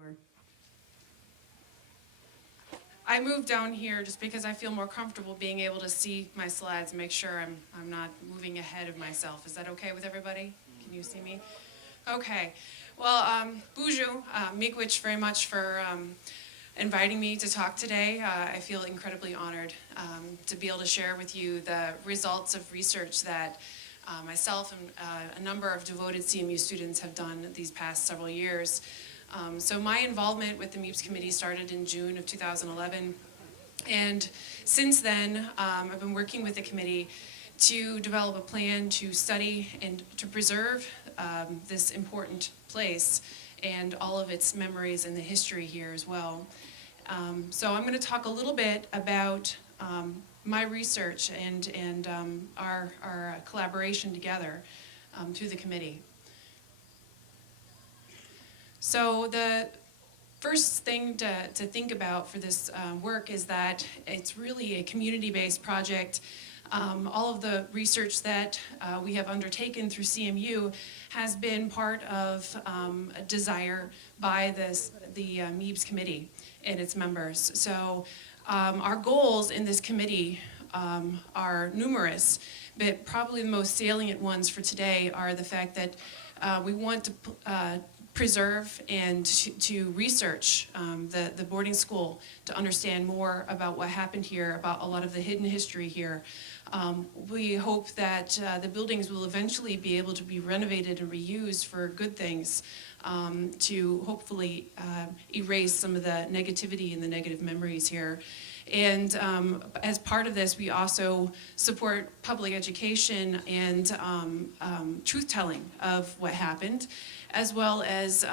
Sure. I moved down here just because I feel more comfortable being able to see my slides and make sure I'm not moving ahead of myself. Is that okay with everybody? Can you see me? Okay. Well, Buju, miigwech very much for inviting me to talk today. I feel incredibly honored to be able to share with you the results of research that myself and a number of devoted CMU students have done these past several years. So my involvement with the MPIIBS committee started in June of 2011, and since then I've been working with the committee to develop a plan to study and to preserve this important place and all of its memories and the history here as well. So I'm going to talk a little bit about my research and our collaboration together through the committee. So the first thing to think about for this work is that it's really a community-based project. All of the research that we have undertaken through CMU has been part of a desire by the MPIIBS committee and its members. So our goals in this committee are numerous, but probably the most salient ones for today are the fact that we want to preserve and to research the boarding school to understand more about what happened here, about a lot of the hidden history here. We hope that the buildings will eventually be able to be renovated and reused for good things to hopefully erase some of the negativity and the negative memories here. And as part of this, we also support public education and truth-telling of what happened, as well as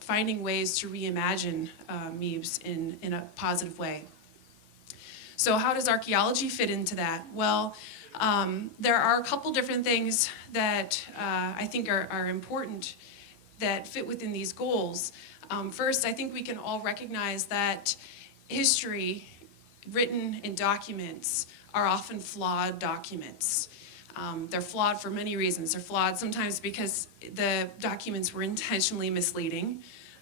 finding ways to reimagine MPIIBS in a positive way. So how does archaeology fit into that? Well, there are a couple different things that I think are important that fit within these goals. First, I think we can all recognize that history written in documents are often flawed documents. They're flawed for many reasons. They're flawed sometimes because the documents were intentionally misleading.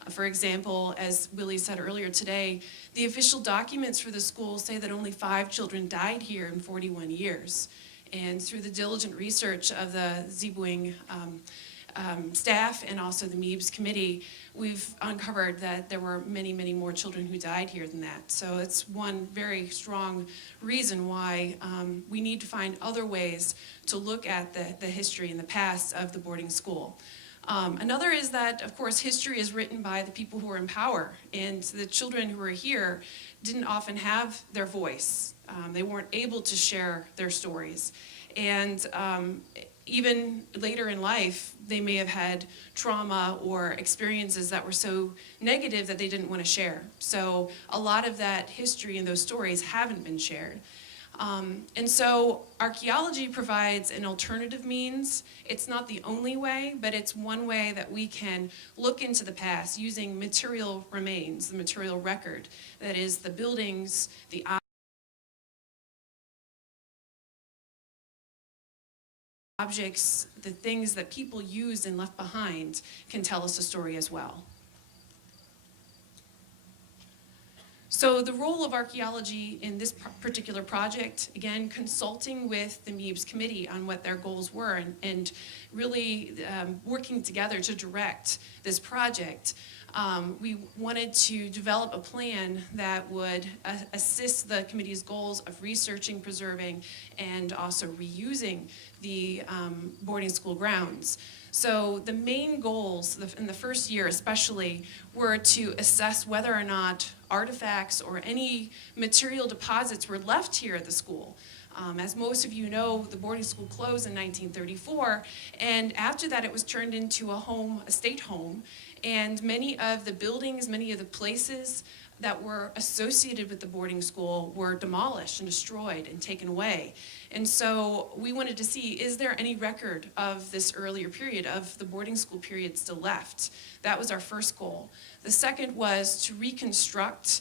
For example, as Willie said earlier today, the official documents for the school say that only 5 children died here in 41 years. And through the diligent research of the Zibuing staff and also the MPIIBS committee, we've uncovered that there were many, many more children who died here than that. So it's one very strong reason why we need to find other ways to look at the history and the past of the boarding school. Another is that, of course, history is written by the people who are in power, and the children who are here didn't often have their voice. They weren't able to share their stories. And even later in life, they may have had trauma or experiences that were so negative that they didn't want to share. So a lot of that history and those stories haven't been shared. And so archaeology provides an alternative means. It's not the only way, but it's one way that we can look into the past using material remains, the material record, that is the buildings, the objects, the things that people used and left behind can tell us a story as well. So the role of archaeology in this particular project, again, consulting with the MPIIBS committee on what their goals were and really working together to direct this project. We wanted to develop a plan that would assist the committee's goals of researching, preserving, and also reusing the boarding school grounds. So the main goals in the first year especially were to assess whether or not artifacts or any material deposits were left here at the school. As most of you know, the boarding school closed in 1934, and after that it was turned into a state home, and many of the buildings, many of the places that were associated with the boarding school were demolished and destroyed and taken away. And so we wanted to see, is there any record of this earlier period, of the boarding school period still left? That was our first goal. The second was to reconstruct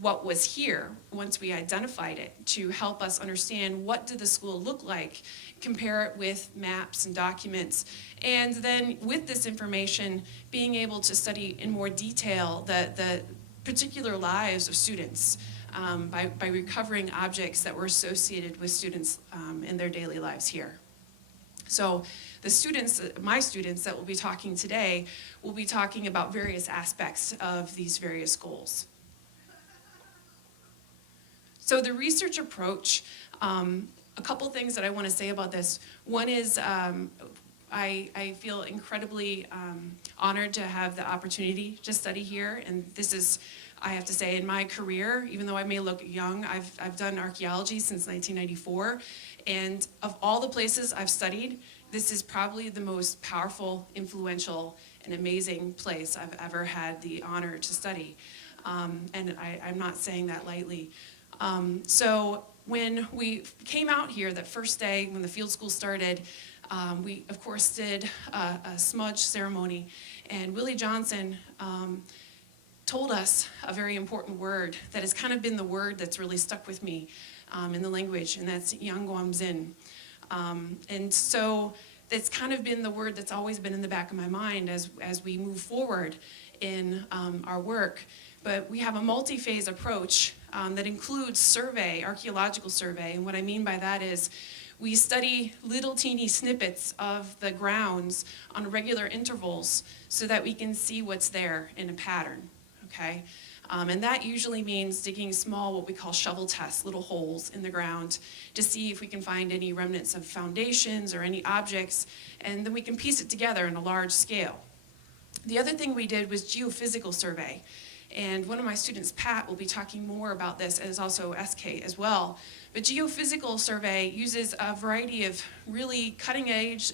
what was here once we identified it, to help us understand what did the school look like, compare it with maps and documents, and then with this information being able to study in more detail the particular lives of students by recovering objects that were associated with students in their daily lives here. So the students, my students that will be talking today, will be talking about various aspects of these various goals. So the research approach, a couple things that I want to say about this. One is I feel incredibly honored to have the opportunity to study here, and this is, I have to say, in my career, even though I may look young, I've done archaeology since 1994, and of all the places I've studied, this is probably the most powerful, influential, and amazing place I've ever had the honor to study. And I'm not saying that lightly. So when we came out here that first day when the field school started, we of course did a smudge ceremony, and Willie Johnson told us a very important word that has kind of been the word that's really stuck with me in the language, and that's Yangguamzin. And so it's kind of been the word that's always been in the back of my mind as we move forward in our work. But we have a multi-phase approach that includes survey, archaeological survey, and what I mean by that is we study little teeny snippets of the grounds on regular intervals so that we can see what's there in a pattern, okay? And that usually means digging small, what we call shovel tests, little holes in the ground to see if we can find any remnants of foundations or any objects, and then we can piece it together in a large scale. The other thing we did was geophysical survey. And one of my students, Pat, will be talking more about this, as also SK as well. But geophysical survey uses a variety of really cutting-edge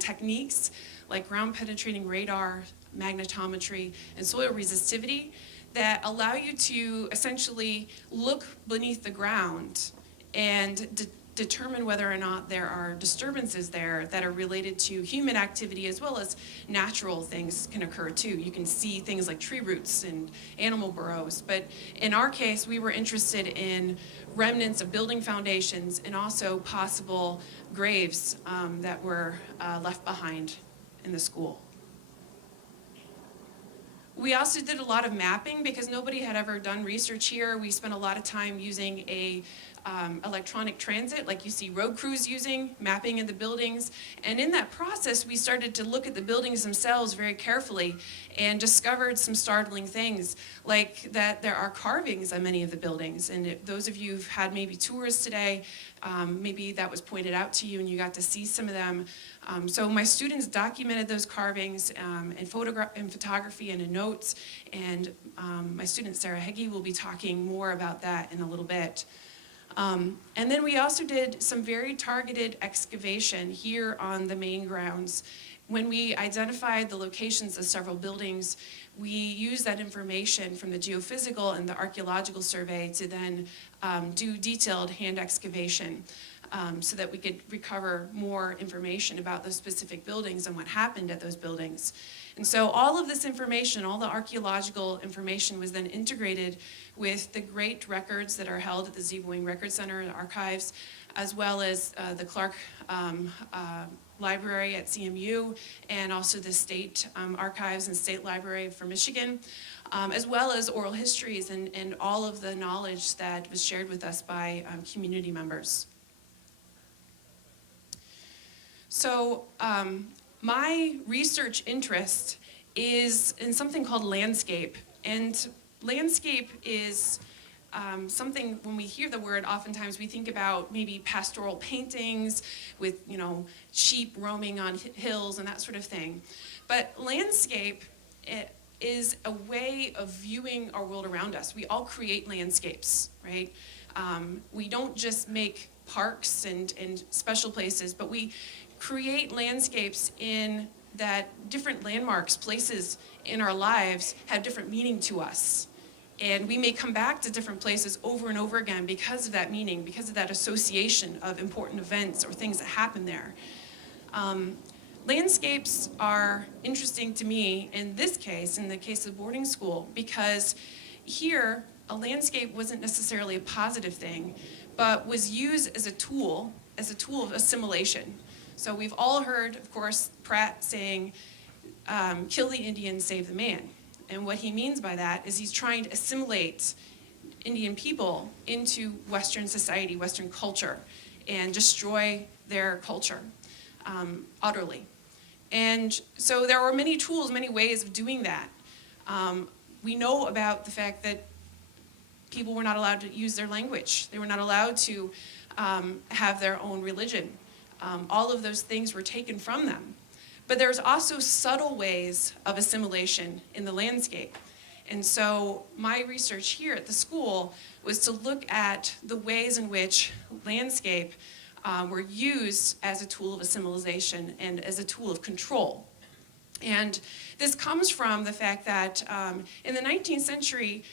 techniques like ground-penetrating radar, magnetometry, and soil resistivity that allow you to essentially look beneath the ground and determine whether or not there are disturbances there that are related to human activity, as well as natural things can occur too. You can see things like tree roots and animal burrows, but in our case we were interested in remnants of building foundations and also possible graves that were left behind in the school. We also did a lot of mapping because nobody had ever done research here. We spent a lot of time using a electronic transit like you see road crews using, mapping in the buildings. And in that process, we started to look at the buildings themselves very carefully and discovered some startling things, like that there are carvings on many of the buildings. And those of you who've had maybe tours today, maybe that was pointed out to you and you got to see some of them. So my students documented those carvings in photography and in notes, and my student Sarah Heggie will be talking more about that in a little bit. And then we also did some very targeted excavation here on the main grounds. When we identified the locations of several buildings, we used that information from the geophysical and the archaeological survey to then do detailed hand excavation so that we could recover more information about those specific buildings and what happened at those buildings. And so all of this information, all the archaeological information, was then integrated with the great records that are held at the Ziegler Record Center and Archives, as well as the Clark Library at CMU, and also the State Archives and State Library for Michigan, as well as oral histories and all of the knowledge that was shared with us by community members. So my research interest is in something called landscape. And landscape is something, when we hear the word, oftentimes we think about maybe pastoral paintings with, you know, sheep roaming on hills and that sort of thing. But landscape is a way of viewing our world around us. We all create landscapes, right? We don't just make parks and special places, but we create landscapes in that different landmarks, places in our lives have different meaning to us. And we may come back to different places over and over again because of that meaning, because of that association of important events or things that happen there. Landscapes are interesting to me in this case, in the case of boarding school, because here a landscape wasn't necessarily a positive thing, but was used as a tool of assimilation. So we've all heard, of course, Pratt saying, kill the Indian, save the man. And what he means by that is he's trying to assimilate Indian people into Western society, Western culture, and destroy their culture utterly. And so there were many tools, many ways of doing that. We know about the fact that people were not allowed to use their language. They were not allowed to have their own religion. All of those things were taken from them. But there's also subtle ways of assimilation in the landscape. And so my research here at the school was to look at the ways in which landscape were used as a tool of assimilation and as a tool of control. And this comes from the fact that in the 19th century,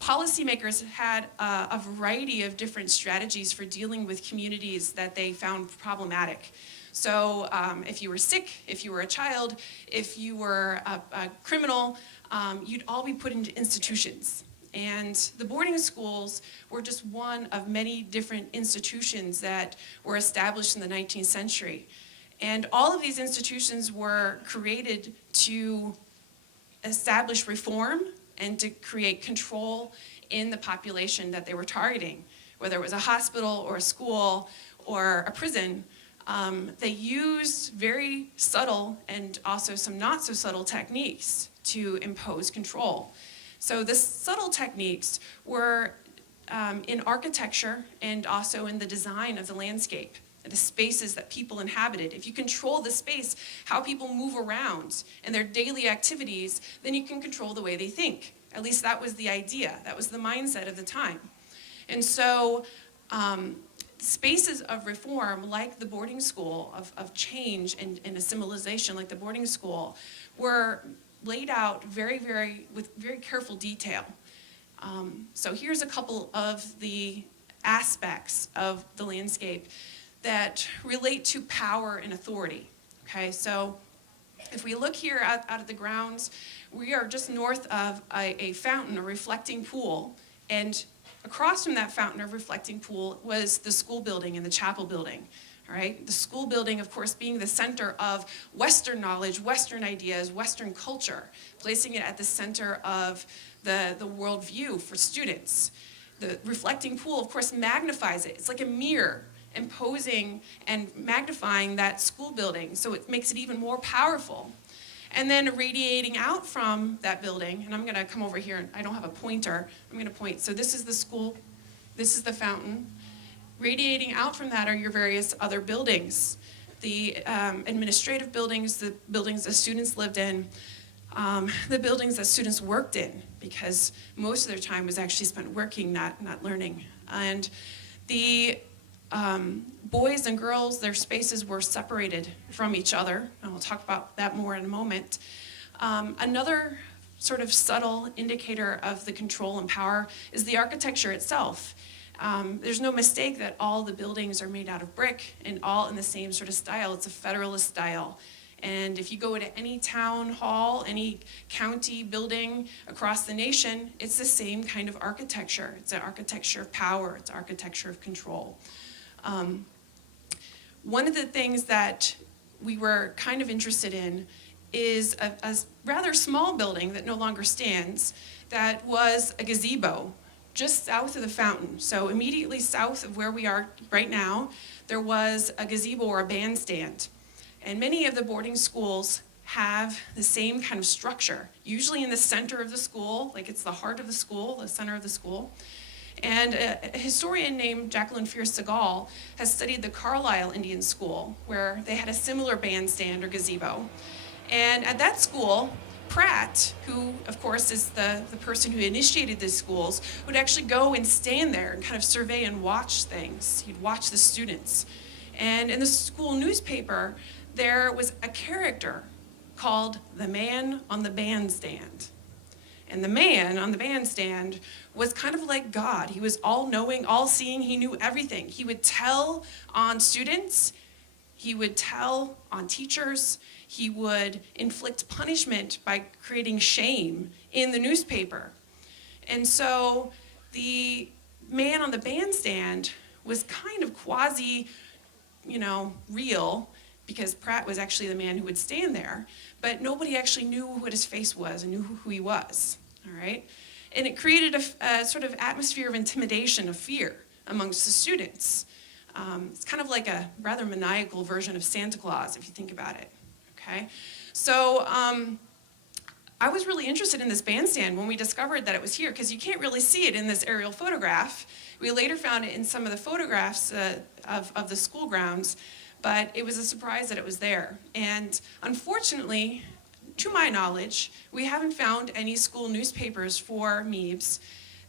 policymakers had a variety of different strategies for dealing with communities that they found problematic. So if you were sick, if you were a child, if you were a criminal, you'd all be put into institutions. And the boarding schools were just one of many different institutions that were established in the 19th century. And all of these institutions were created to establish reform and to create control in the population that they were targeting. Whether it was a hospital or a school or a prison, they used very subtle and also some not so subtle techniques to impose control. So the subtle techniques were in architecture and also in the design of the landscape, the spaces that people inhabited. If you control the space, how people move around and their daily activities, then you can control the way they think. At least that was the idea. That was the mindset of the time. And so spaces of reform, like the boarding school, of change and assimilation, like the boarding school, were laid out with very careful detail. So here's a couple of the aspects of the landscape that relate to power and authority. Okay, so if we look here out of the grounds, we are just north of a fountain, a reflecting pool, and across from that fountain or reflecting pool was the school building and the chapel building. All right? The school building, of course, being the center of Western knowledge, Western ideas, Western culture, placing it at the center of the worldview for students. The reflecting pool, of course, magnifies it. It's like a mirror, imposing and magnifying that school building, so it makes it even more powerful. And then radiating out from that building, and I'm going to come over here, and I don't have a pointer, I'm going to point. So this is the school, this is the fountain. Radiating out from that are your various other buildings. The administrative buildings, the buildings that students lived in, the buildings that students worked in, because most of their time was actually spent working, not learning. And the boys and girls, their spaces were separated from each other, and we'll talk about that more in a moment. Another sort of subtle indicator of the control and power is the architecture itself. There's no mistake that all the buildings are made out of brick and all in the same sort of style. It's a Federalist style. And if you go to any town hall, any county building across the nation, it's the same kind of architecture. It's an architecture of power. It's an architecture of control. One of the things that we were kind of interested in is a rather small building that no longer stands that was a gazebo just south of the fountain. So immediately south of where we are right now, there was a gazebo or a bandstand. And many of the boarding schools have the same kind of structure, usually in the center of the school, like it's the heart of the school, the center of the school. And a historian named Jacqueline Fierce Segal has studied the Carlisle Indian School, where they had a similar bandstand or gazebo. And at that school, Pratt, who of course is the person who initiated these schools, would actually go and stand there and kind of survey and watch things. He'd watch the students. And in the school newspaper, there was a character called the Man on the Bandstand. And the man on the bandstand was kind of like God. He was all-knowing, all-seeing. He knew everything. He would tell on students. He would tell on teachers. He would inflict punishment by creating shame in the newspaper. And so the man on the bandstand was kind of quasi, real, because Pratt was actually the man who would stand there, but nobody actually knew what his face was and knew who he was, all right? And it created a sort of atmosphere of intimidation, of fear amongst the students. It's kind of like a rather maniacal version of Santa Claus, if you think about it, okay? So I was really interested in this bandstand when we discovered that it was here, because you can't really see it in this aerial photograph. We later found it in some of the photographs of the school grounds, but it was a surprise that it was there. And unfortunately, to my knowledge, we haven't found any school newspapers for MPIIBS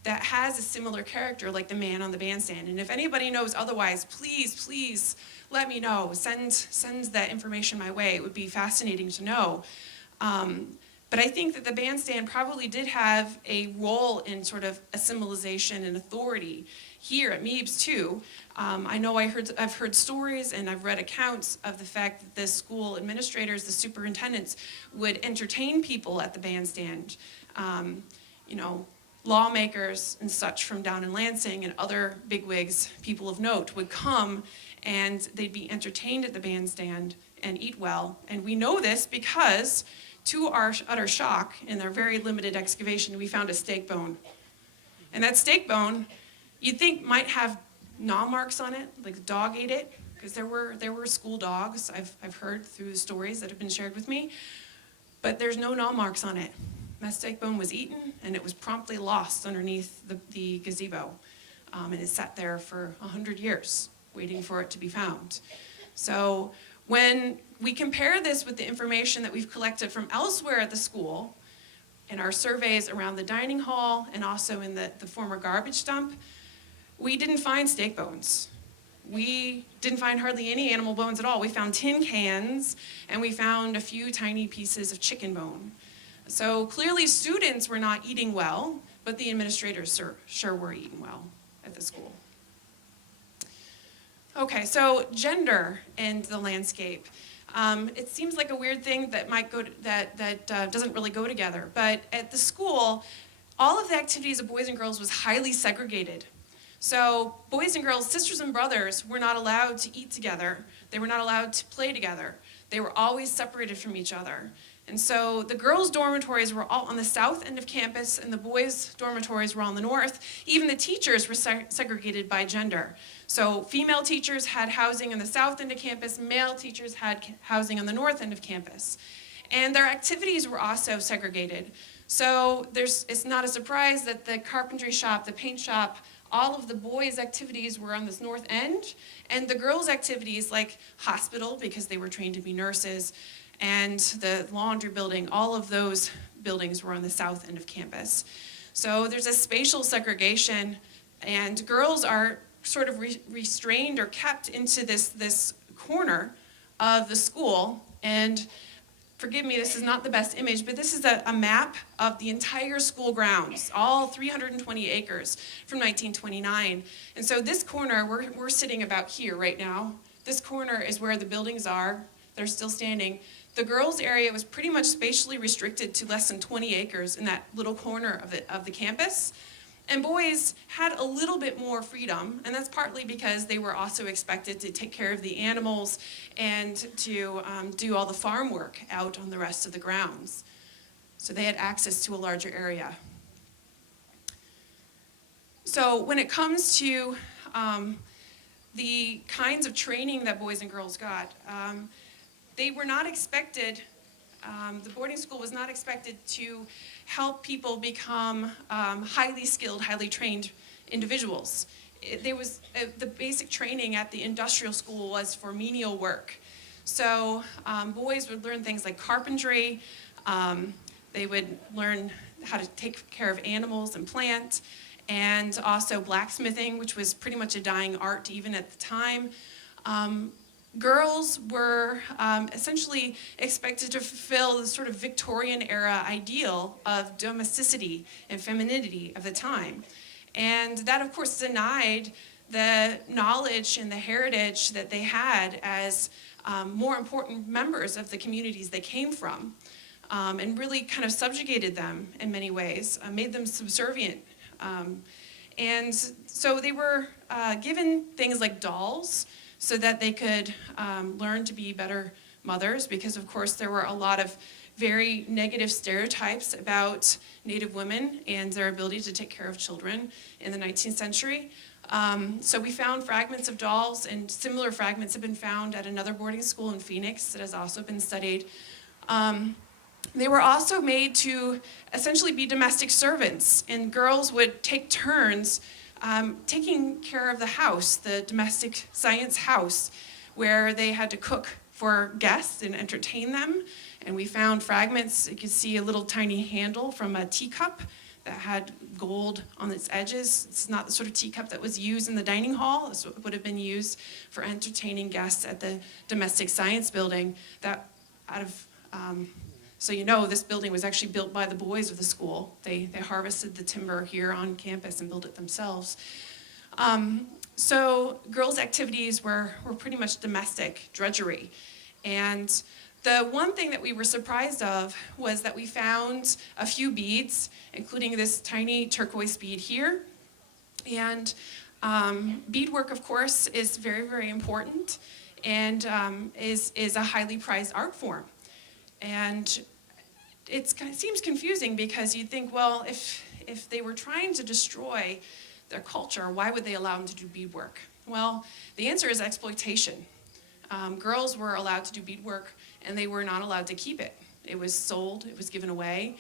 that has a similar character like the man on the bandstand. And if anybody knows otherwise, please let me know. Send that information my way. It would be fascinating to know. But I think that the bandstand probably did have a role in sort of a symbolization and authority here at MPIIBS too. I know I've heard stories and I've read accounts of the fact that the school administrators, the superintendents, would entertain people at the bandstand. Lawmakers and such from down in Lansing and other bigwigs, people of note, would come and they'd be entertained at the bandstand and eat well. And we know this because, to our utter shock, in their very limited excavation, we found a steak bone. And that steak bone, you'd think might have gnaw marks on it, like the dog ate it, because there were school dogs, I've heard through stories that have been shared with me, but there's no gnaw marks on it. That steak bone was eaten, and it was promptly lost underneath the gazebo, and it sat there for 100 years, waiting for it to be found. So when we compare this with the information that we've collected from elsewhere at the school, in our surveys around the dining hall and also in the former garbage dump, we didn't find steak bones. We didn't find hardly any animal bones at all. We found tin cans, and we found a few tiny pieces of chicken bone. So clearly students were not eating well, but the administrators sure were eating well at the school. Okay, so gender and the landscape. It seems like a weird thing that might go that doesn't really go together, but at the school, all of the activities of boys and girls was highly segregated. So boys and girls, sisters and brothers, were not allowed to eat together. They were not allowed to play together. They were always separated from each other. And so the girls' dormitories were all on the south end of campus, and the boys' dormitories were on the north. Even the teachers were segregated by gender. So female teachers had housing on the south end of campus, male teachers had housing on the north end of campus. And their activities were also segregated. So it's not a surprise that the carpentry shop, the paint shop, all of the boys' activities were on this north end, and the girls' activities, like hospital, because they were trained to be nurses, and the laundry building, all of those buildings were on the south end of campus. So there's a spatial segregation, and girls are sort of restrained or kept into this corner of the school. And forgive me, this is not the best image, but this is a map of the entire school grounds, all 320 acres from 1929. And so this corner, we're sitting about here right now. This corner is where the buildings are. They're still standing. The girls' area was pretty much spatially restricted to less than 20 acres in that little corner of the campus. And boys had a little bit more freedom, and that's partly because they were also expected to take care of the animals and to do all the farm work out on the rest of the grounds. So they had access to a larger area. So when it comes to the kinds of training that boys and girls got, they were not expected, the boarding school was not expected to help people become highly skilled, highly trained individuals. The basic training at the industrial school was for menial work. So boys would learn things like carpentry, they would learn how to take care of animals and plants, and also blacksmithing, which was pretty much a dying art even at the time. Girls were essentially expected to fulfill the sort of Victorian era ideal of domesticity and femininity of the time. And that, of course, denied the knowledge and the heritage that they had as more important members of the communities they came from, and really kind of subjugated them in many ways, made them subservient And so they were given things like dolls so that they could learn to be better mothers, because of course there were a lot of very negative stereotypes about Native women and their ability to take care of children in the 19th century. So we found fragments of dolls, and similar fragments have been found at another boarding school in Phoenix that has also been studied. They were also made to essentially be domestic servants, and girls would take turns taking care of the house, the domestic science house, where they had to cook for guests and entertain them. And we found fragments. You could see a little tiny handle from a teacup that had gold on its edges. It's not the sort of teacup that was used in the dining hall. This would have been used for entertaining guests at the domestic science building. That out of so you know, this building was actually built by the boys of the school. They harvested the timber here on campus and built it themselves. So girls' activities were pretty much domestic drudgery. And the one thing that we were surprised of was that we found a few beads, including this tiny turquoise bead here. And beadwork, of course, is very, very important and is a highly prized art form. And it seems confusing because you'd think, well, if they were trying to destroy their culture, why would they allow them to do beadwork? Well, the answer is exploitation. Girls were allowed to do beadwork, and they were not allowed to keep it. It was sold, it was given away.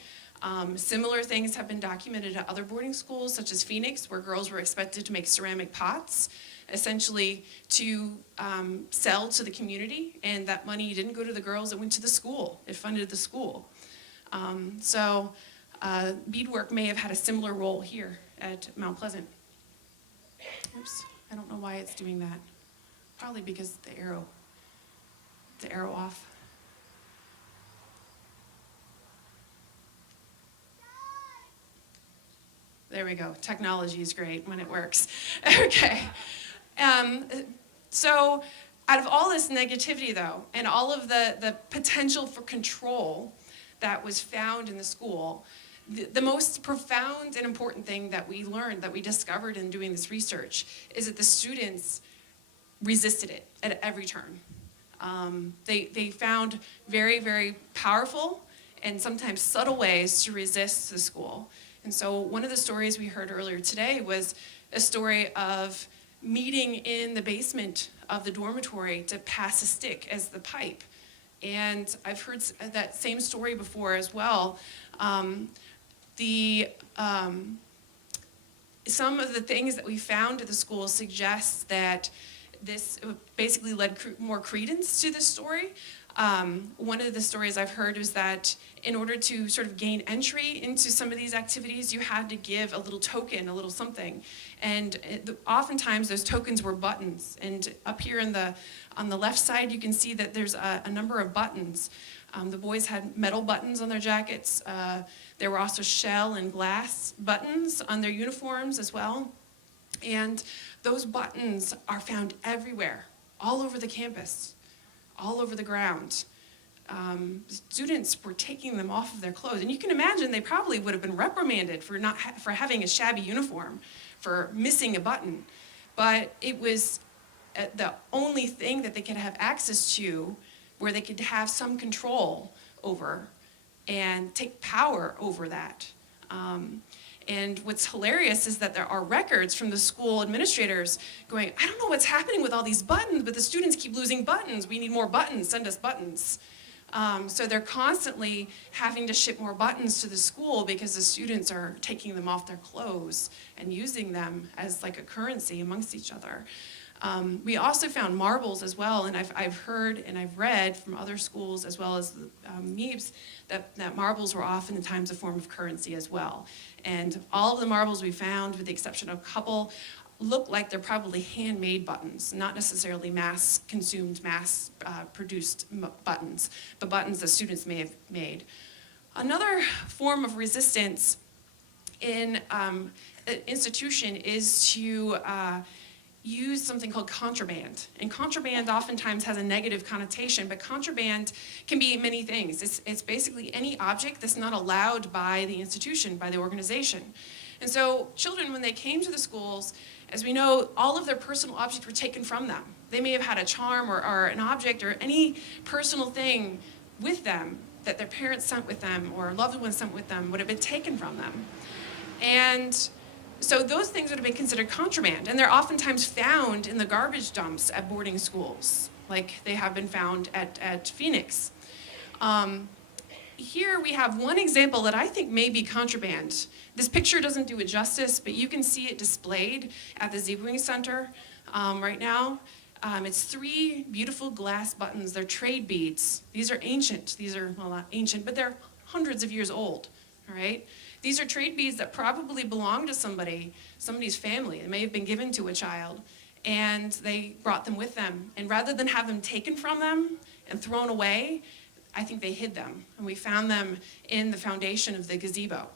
Similar things have been documented at other boarding schools, such as Phoenix, where girls were expected to make ceramic pots, essentially to sell to the community, and that money didn't go to the girls, it went to the school. It funded the school. So beadwork may have had a similar role here at Mount Pleasant. Oops, I don't know why it's doing that. Probably because the arrow off. There we go. Technology is great when it works. Okay. So out of all this negativity, though, and all of the potential for control that was found in the school, the most profound and important thing that we learned, that we discovered in doing this research, is that the students resisted it at every turn. They found very, very powerful and sometimes subtle ways to resist the school. And so one of the stories we heard earlier today was a story of meeting in the basement of the dormitory to pass a stick as the pipe. And I've heard that same story before as well. Some of the things that we found at the school suggest that this basically led more credence to this story. One of the stories I've heard is that in order to sort of gain entry into some of these activities, you had to give a little token, a little something. And oftentimes those tokens were buttons. And up here on the left side, you can see that there's a number of buttons. The boys had metal buttons on their jackets. There were also shell and glass buttons on their uniforms as well. And those buttons are found everywhere, all over the campus, all over the ground. Students were taking them off of their clothes. And you can imagine they probably would have been reprimanded for for having a shabby uniform, for missing a button. But it was the only thing that they could have access to where they could have some control over and take power over that. And what's hilarious is that there are records from the school administrators going, I don't know what's happening with all these buttons, but the students keep losing buttons. We need more buttons, send us buttons. So they're constantly having to ship more buttons to the school because the students are taking them off their clothes and using them as like a currency amongst each other. We also found marbles as well, and I've heard and I've read from other schools as well as the MPIIBS that marbles were oftentimes a form of currency as well. And all of the marbles we found, with the exception of a couple, look like they're probably handmade buttons, not necessarily mass-consumed, mass-produced buttons, but buttons that students may have made. Another form of resistance in an institution is to use something called contraband. And contraband oftentimes has a negative connotation, but contraband can be many things. It's basically any object that's not allowed by the institution, by the organization. And so children, when they came to the schools, as we know, all of their personal objects were taken from them. They may have had a charm or an object or any personal thing with them that their parents sent with them or loved ones sent with them would have been taken from them. And so those things would have been considered contraband, and they're oftentimes found in the garbage dumps at boarding schools, like they have been found at Phoenix. Here we have one example that I think may be contraband. This picture doesn't do it justice, but you can see it displayed at the Zebraing Center right now. It's 3 beautiful glass buttons. They're trade beads. These are ancient. These are, well, not ancient, but they're hundreds of years old, all right? These are trade beads that probably belong to somebody's family. It may have been given to a child, and they brought them with them. And rather than have them taken from them and thrown away, I think they hid them, and we found them in the foundation of the gazebo.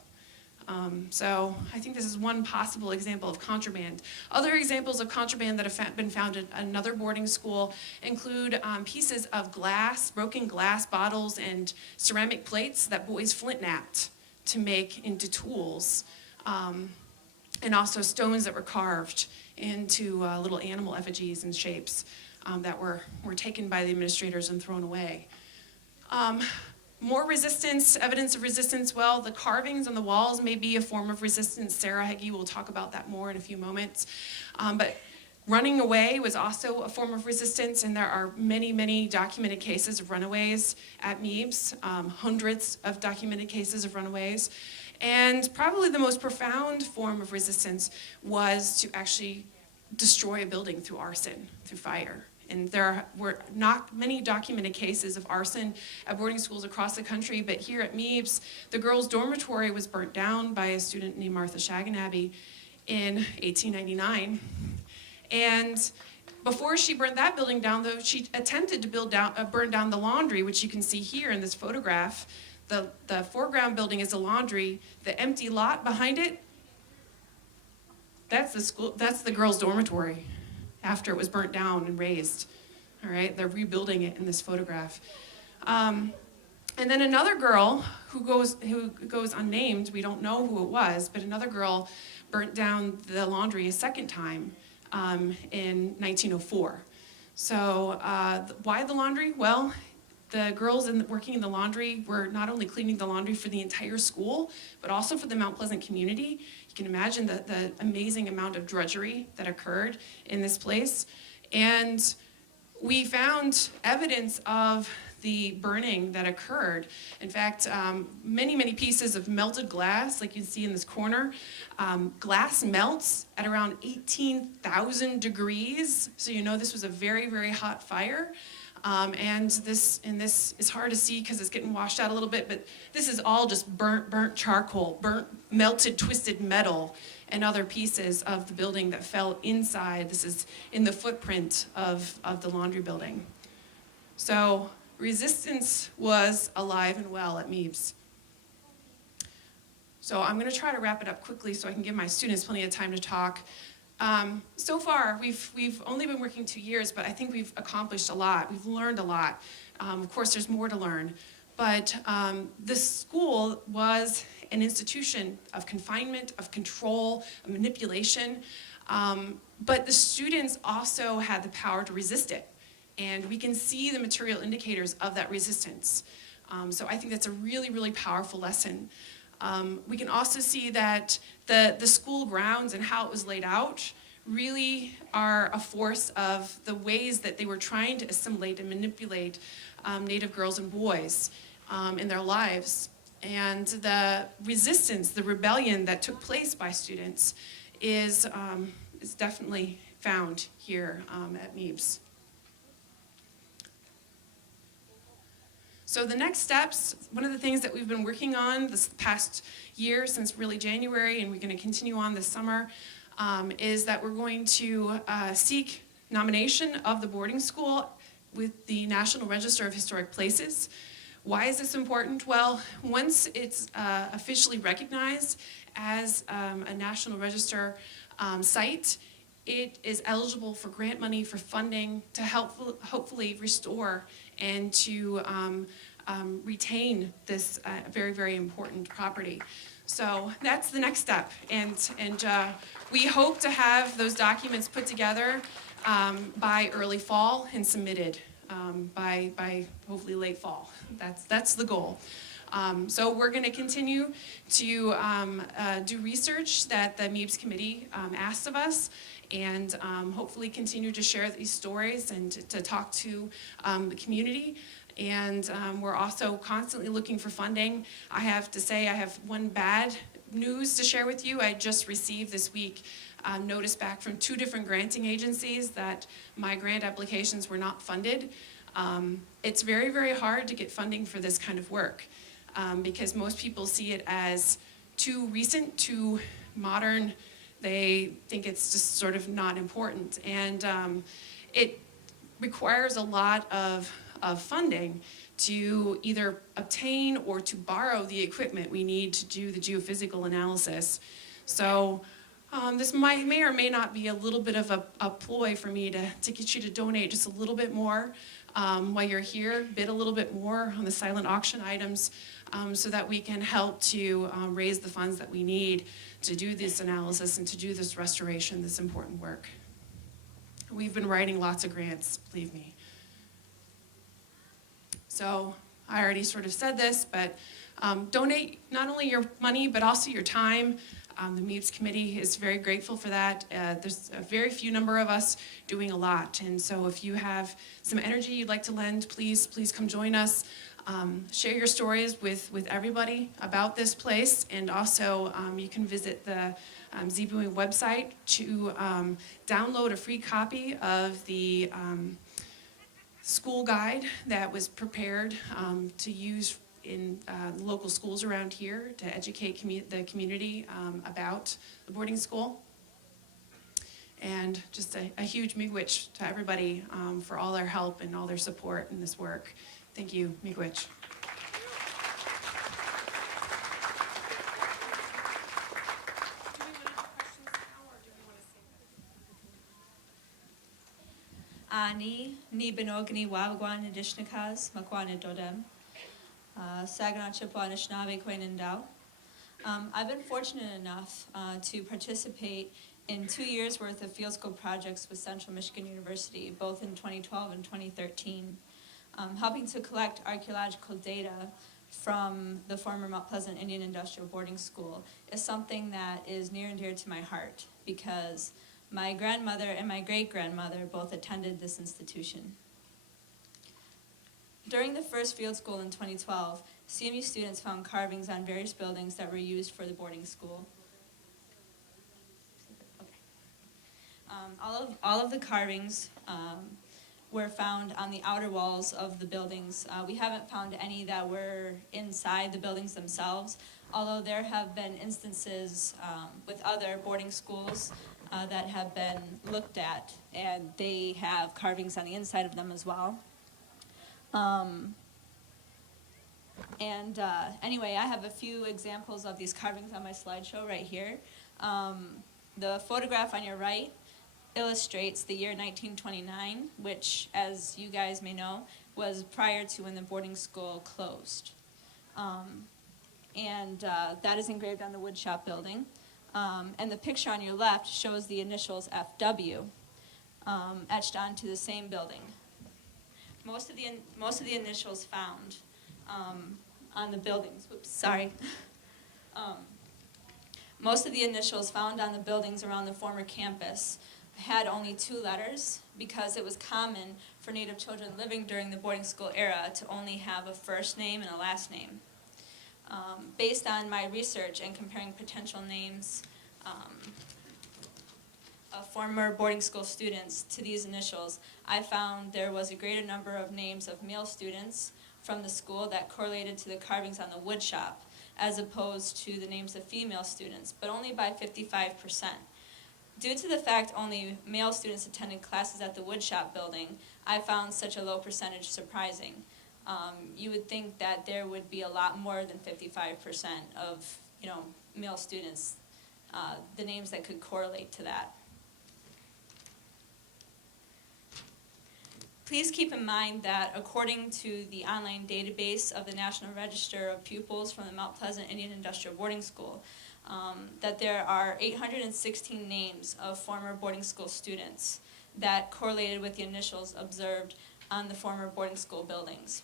So I think this is one possible example of contraband. Other examples of contraband that have been found at another boarding school include pieces of glass, broken glass bottles and ceramic plates that boys flint-knapped to make into tools, and also stones that were carved into little animal effigies and shapes that were taken by the administrators and thrown away. More resistance, evidence of resistance. Well, the carvings on the walls may be a form of resistance. Sarah Heggie will talk about that more in a few moments. But running away was also a form of resistance, and there are many, many documented cases of runaways at MPIIBS, hundreds of documented cases of runaways. And probably the most profound form of resistance was to actually destroy a building through arson, through fire. And there were not many documented cases of arson at boarding schools across the country, but here at MPIIBS, the girls' dormitory was burnt down by a student named Martha Saginaw in 1899. And before she burned that building down, though, she attempted to burn down the laundry, which you can see here in this photograph. The foreground building is the laundry. The empty lot behind it, that's the school. That's the girls' dormitory after it was burnt down and razed. All right, they're rebuilding it in this photograph. And then another girl who goes unnamed, we don't know who it was, but another girl burnt down the laundry a second time in 1904. So why the laundry? Well, the girls working in the laundry were not only cleaning the laundry for the entire school, but also for the Mount Pleasant community. You can imagine the amazing amount of drudgery that occurred in this place. And we found evidence of the burning that occurred. In fact, many, many pieces of melted glass, like you can see in this corner. Glass melts at around 18,000 degrees. So you know this was a very, very hot fire. And this is hard to see because it's getting washed out a little bit, but this is all just burnt charcoal, burnt, melted, twisted metal, and other pieces of the building that fell inside. This is in the footprint of the laundry building. So resistance was alive and well at MPIIBS. So I'm going to try to wrap it up quickly so I can give my students plenty of time to talk. So far, we've only been working 2 years, but I think we've accomplished a lot. We've learned a lot. Of course, there's more to learn. But the school was an institution of confinement, of control, of manipulation. But the students also had the power to resist it. And we can see the material indicators of that resistance. So I think that's a really, really powerful lesson. We can also see that the school grounds and how it was laid out really are a force of the ways that they were trying to assimilate and manipulate Native girls and boys in their lives. And the resistance, the rebellion that took place by students is definitely found here at MPIIBS. So the next steps, one of the things that we've been working on this past year, since really January, and we're going to continue on this summer, is that we're going to seek nomination of the boarding school with the National Register of Historic Places. Why is this important? Well, once it's officially recognized as a National Register site, it is eligible for grant money for funding to help hopefully restore and to retain this very, very important property. So that's the next step, and we hope to have those documents put together by early fall and submitted by hopefully late fall. That's the goal. So we're going to continue to do research that the MPIIBS committee asked of us, and hopefully continue to share these stories and to talk to the community. And we're also constantly looking for funding. I have to say I have one bad news to share with you. I just received this week notice back from 2 different granting agencies that my grant applications were not funded. It's very, very hard to get funding for this kind of work because most people see it as too recent, too modern. They think it's just sort of not important. And it requires a lot of funding to either obtain or to borrow the equipment we need to do the geophysical analysis. So this may or may not be a little bit of a ploy for me to get you to donate just a little bit more while you're here, bid a little bit more on the silent auction items so that we can help to raise the funds that we need to do this analysis and to do this restoration, this important work. We've been writing lots of grants, believe me. So I already sort of said this, but donate not only your money, but also your time. The MPIIBS committee is very grateful for that. There's a very few number of us doing a lot. And so if you have some energy you'd like to lend, please come join us. Share your stories with everybody about this place. And also you can visit the ZBUing website to download a free copy of the school guide that was prepared to use in local schools around here to educate the community about the boarding school. And just a huge miigwech to everybody for all their help and all their support in this work. Thank you, miigwech. Ani, ni benogni wawagwan adishnakas, makwana dodem. Saginaw, Chippewa, Anishinaabe, Kwanindau. I've been fortunate enough to participate in 2 years' worth of field school projects with Central Michigan University, both in 2012 and 2013, helping to collect archaeological data from the former Mount Pleasant Indian Industrial Boarding School is something that is near and dear to my heart because my grandmother and my great-grandmother both attended this institution. During the first field school in 2012, CMU students found carvings on various buildings that were used for the boarding school. Okay. All of the carvings were found on the outer walls of the buildings. We haven't found any that were inside the buildings themselves, although there have been instances with other boarding schools that have been looked at, and they have carvings on the inside of them as well. Anyway, I have a few examples of these carvings on my slideshow right here. The photograph on your right illustrates the year 1929, which, as you guys may know, was prior to when the boarding school closed. That is engraved on the woodshop building. And the picture on your left shows the initials FW etched onto the same building. Most of the initials found on the buildings. Whoops, sorry. Most of the initials found on the buildings around the former campus had only 2 letters because it was common for Native children living during the boarding school era to only have a first name and a last name. Based on my research and comparing potential names of former boarding school students to these initials, I found there was a greater number of names of male students from the school that correlated to the carvings on the woodshop as opposed to the names of female students, but only by 55%. Due to the fact only male students attended classes at the woodshop building, I found such a low percentage surprising. You would think that there would be a lot more than 55% of male students, the names that could correlate to that. Please keep in mind that according to the online database of the National Register of Pupils from the Mount Pleasant Indian Industrial Boarding School, that there are 816 names of former boarding school students that correlated with the initials observed on the former boarding school buildings.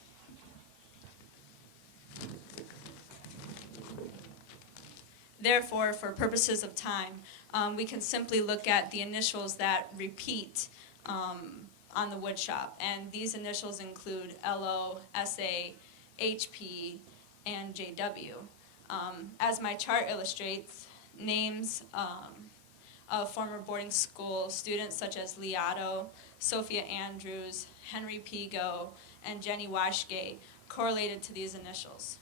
Therefore, for purposes of time, we can simply look at the initials that repeat on the wood shop, and these initials include LO, SA, HP, and JW. As my chart illustrates, names of former boarding school students such as Liato, Sophia Andrews, Henry Pigo, and Jenny Washgate correlated to these initials.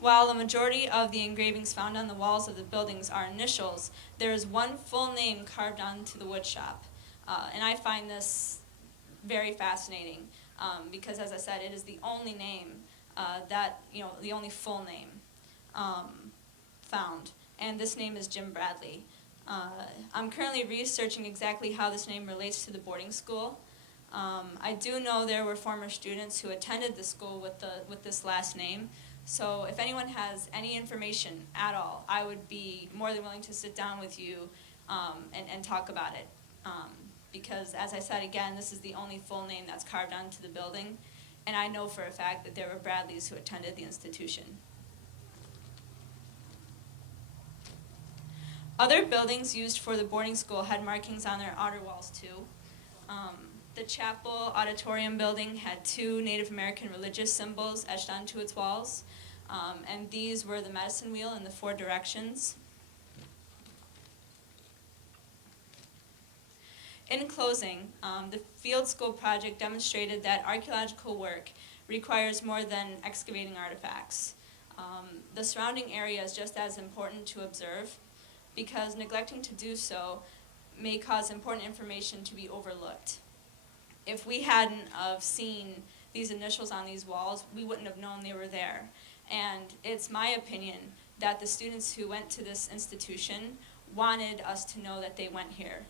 While the majority of the engravings found on the walls of the buildings are initials, there is one full name carved onto the wood shop. And I find this very fascinating because, as I said, it is the only name the only full name found. And this name is Jim Bradley. I'm currently researching exactly how this name relates to the boarding school. I do know there were former students who attended the school with this last name. So if anyone has any information at all, I would be more than willing to sit down with you and talk about it. Because, as I said again, this is the only full name that's carved onto the building. And I know for a fact that there were Bradleys who attended the institution. Other buildings used for the boarding school had markings on their outer walls too. The chapel auditorium building had 2 Native American religious symbols etched onto its walls, and these were the medicine wheel and the 4 directions. In closing, the field school project demonstrated that archaeological work requires more than excavating artifacts. The surrounding area is just as important to observe, because neglecting to do so may cause important information to be overlooked. If we hadn't have seen these initials on these walls, we wouldn't have known they were there. And it's my opinion that the students who went to this institution wanted us to know that they went here,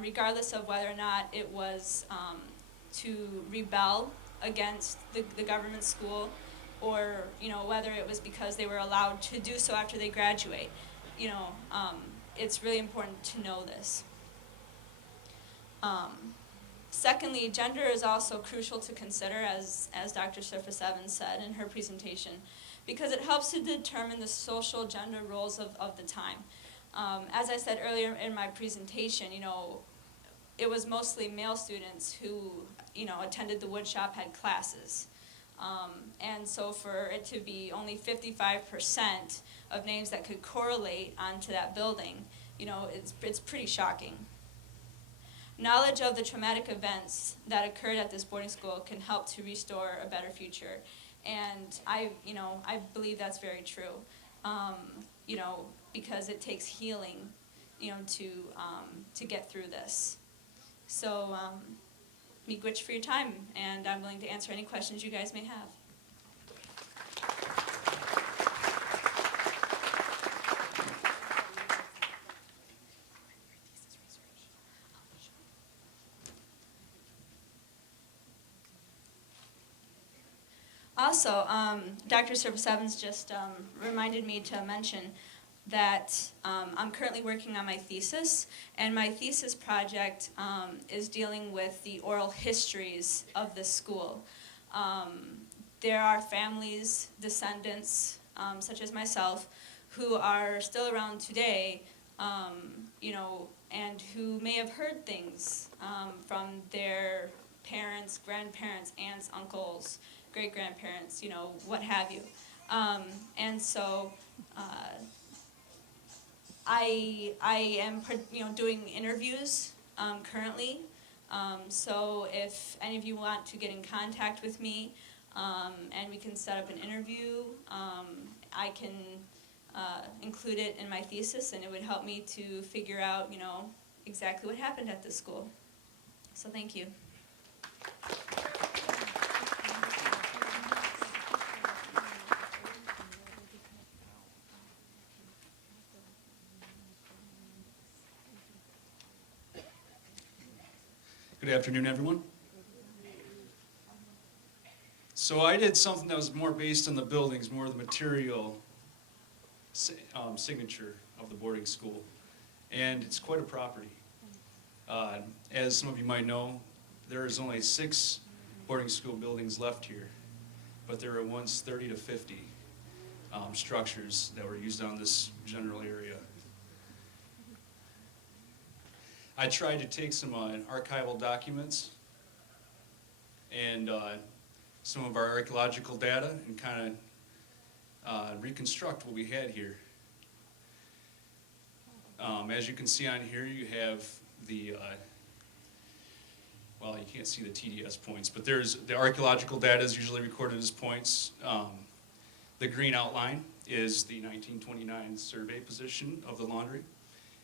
regardless of whether or not it was to rebel against the government school, or whether it was because they were allowed to do so after they graduate. It's really important to know this. Secondly, gender is also crucial to consider, as Dr. Surface Evans said in her presentation, because it helps to determine the social gender roles of the time. As I said earlier in my presentation, it was mostly male students who, attended the woodshop, had classes. And so for it to be only 55% of names that could correlate onto that building, it's pretty shocking. Knowledge of the traumatic events that occurred at this boarding school can help to restore a better future. And I believe that's very true, because it takes healing, to get through this. So, miigwech for your time, and I'm willing to answer any questions you guys may have. Also, Dr. Surface Evans just reminded me to mention that I'm currently working on my thesis, and my thesis project is dealing with the oral histories of the school. There are families, descendants, such as myself, who are still around today, and who may have heard things from their parents, grandparents, aunts, uncles, great-grandparents, what have you. And so I am doing interviews currently. So if any of you want to get in contact with me and we can set up an interview, I can include it in my thesis, and it would help me to figure out, exactly what happened at this school. So thank you. Good afternoon, everyone. So I did something that was more based on the buildings, more the material signature of the boarding school. And it's quite a property. As some of you might know, there is only 6 boarding school buildings left here, but there were once 30 to 50 structures that were used on this general area. I tried to take some archival documents and some of our archaeological data and kind of reconstruct what we had here. As you can see on here, you have the, well, you can't see the TDS points, but there's the archaeological data is usually recorded as points. The green outline is the 1929 survey position of the laundry.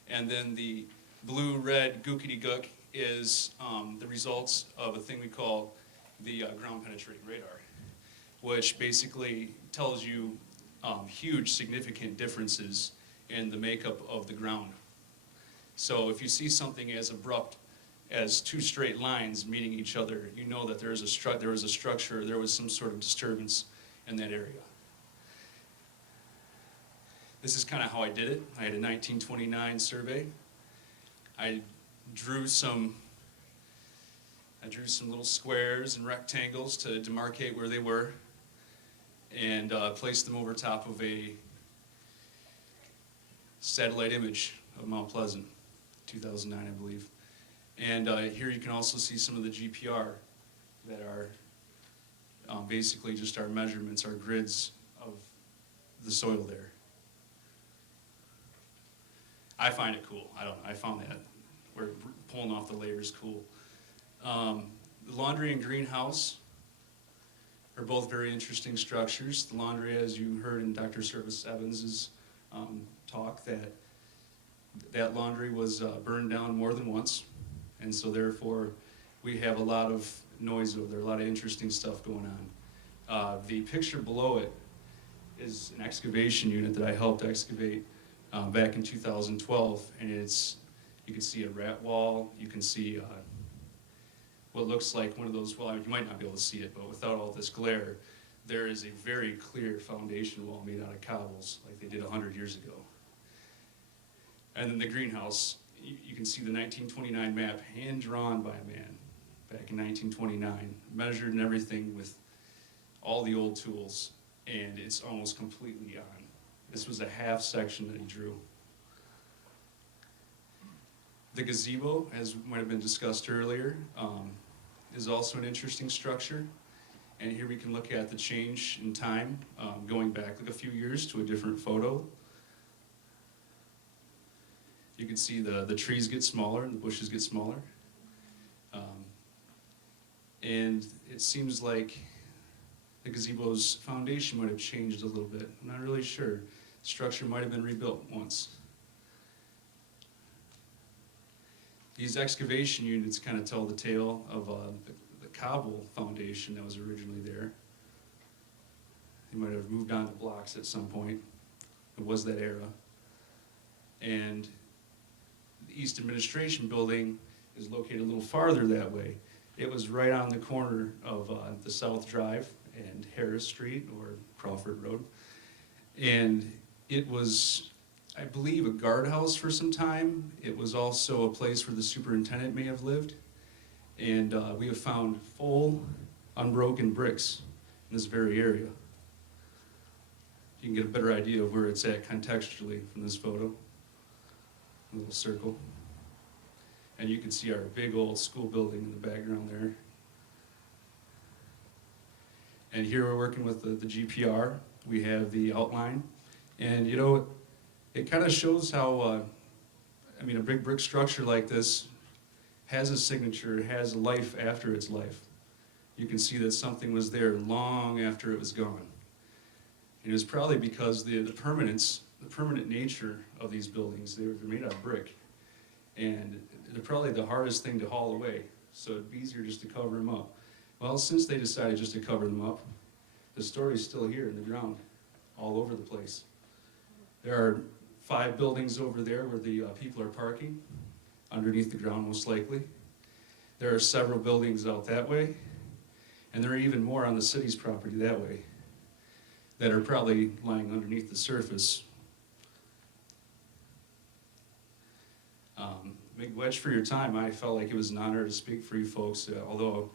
And then the blue-red gookity-gook is the results of a thing we call the ground-penetrating radar, which basically tells you huge, significant differences in the makeup of the ground. So if you see something as abrupt as 2 straight lines meeting each other, you know that there was a structure, there was some sort of disturbance in that area. This is kind of how I did it. I had a 1929 survey. I drew some little squares and rectangles to demarcate where they were, and placed them over top of a satellite image of Mount Pleasant, 2009, I believe. And here you can also see some of the GPR that are basically just our measurements, our grids of the soil there. I find it cool. I don't know. I found that we're pulling off the layers cool. The laundry and greenhouse are both very interesting structures. The laundry, as you heard in Dr. Service Evans's talk, that laundry was burned down more than once, and so therefore we have a lot of noise over there, a lot of interesting stuff going on. The picture below it is an excavation unit that I helped excavate back in 2012, and you can see a rat wall, you can see what looks like one of those, well, you might not be able to see it, but without all this glare, there is a very clear foundation wall made out of cobbles, like they did 100 years ago. And then the greenhouse, you can see the 1929 map, hand-drawn by a man back in 1929, measured and everything with all the old tools, and it's almost completely on. This was a half section that he drew. The gazebo, as might have been discussed earlier, is also an interesting structure. And here we can look at the change in time, going back like a few years to a different photo. You can see the trees get smaller and the bushes get smaller. And it seems like the gazebo's foundation might have changed a little bit. I'm not really sure. The structure might have been rebuilt once. These excavation units kind of tell the tale of the cobble foundation that was originally there. They might have moved on to blocks at some point. It was that era. And the East Administration Building is located a little farther that way. It was right on the corner of the South Drive and Harris Street, or Crawford Road. And it was, I believe, a guardhouse for some time. It was also a place where the superintendent may have lived. And we have found full, unbroken bricks in this very area. You can get a better idea of where it's at contextually from this photo. A little circle. And you can see our big old school building in the background there. And here we're working with the GPR. We have the outline. And you know, it kind of shows how, I mean, a big brick structure like this has a signature, has a life after its life. You can see that something was there long after it was gone. It was probably because the permanent nature of these buildings, they're made out of brick. And they're probably the hardest thing to haul away, so it'd be easier just to cover them up. Well, since they decided just to cover them up, the story's still here in the ground, all over the place. There are 5 buildings over there where the people are parking, underneath the ground most likely. There are several buildings out that way, and there are even more on the city's property that way that are probably lying underneath the surface. Big wedge for your time. I felt like it was an honor to speak for you folks, although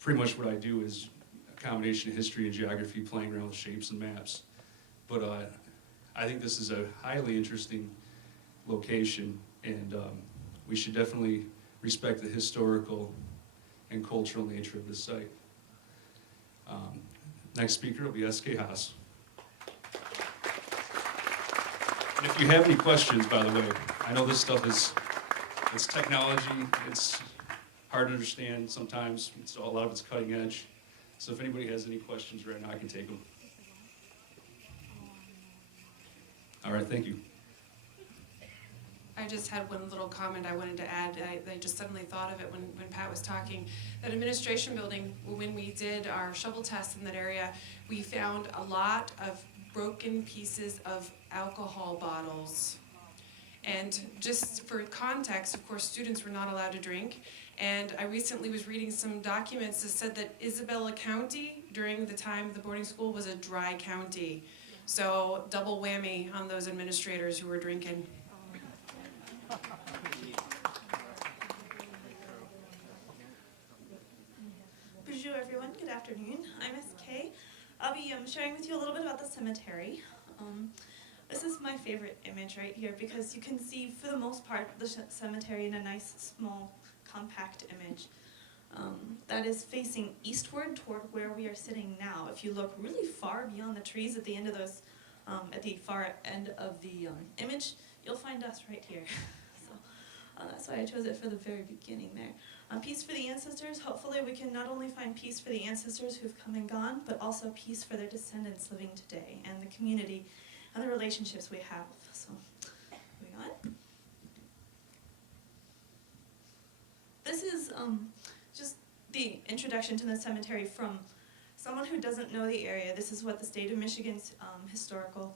pretty much what I do is a combination of history and geography, playing around with shapes and maps. But I think this is a highly interesting location, and we should definitely respect the historical and cultural nature of this site. Next speaker will be S.K. Haas. And if you have any questions, by the way, I know this stuff it's technology, it's hard to understand sometimes, a lot of it's cutting edge. So if anybody has any questions right now, I can take them. All right, thank you. I just had one little comment I wanted to add. I just suddenly thought of it when Pat was talking. That administration building, when we did our shovel test in that area, we found a lot of broken pieces of alcohol bottles. And just for context, of course, students were not allowed to drink. And I recently was reading some documents that said that Isabella County, during the time of the boarding school, was a dry county. So double whammy on those administrators who were drinking. Bonjour everyone, good afternoon. I'm SK. I'll be sharing with you a little bit about the cemetery. This is my favorite image right here because you can see for the most part the cemetery in a nice small compact image that is facing eastward toward where we are sitting now. If you look really far beyond the trees at the end of those, at the far end of the image, you'll find us right here. So that's why I chose it for the very beginning there. Peace for the ancestors. Hopefully we can not only find peace for the ancestors who've come and gone, but also peace for their descendants living today and the community and the relationships we have. So, moving on. This is just the introduction to the cemetery from someone who doesn't know the area. This is what the state of Michigan's historical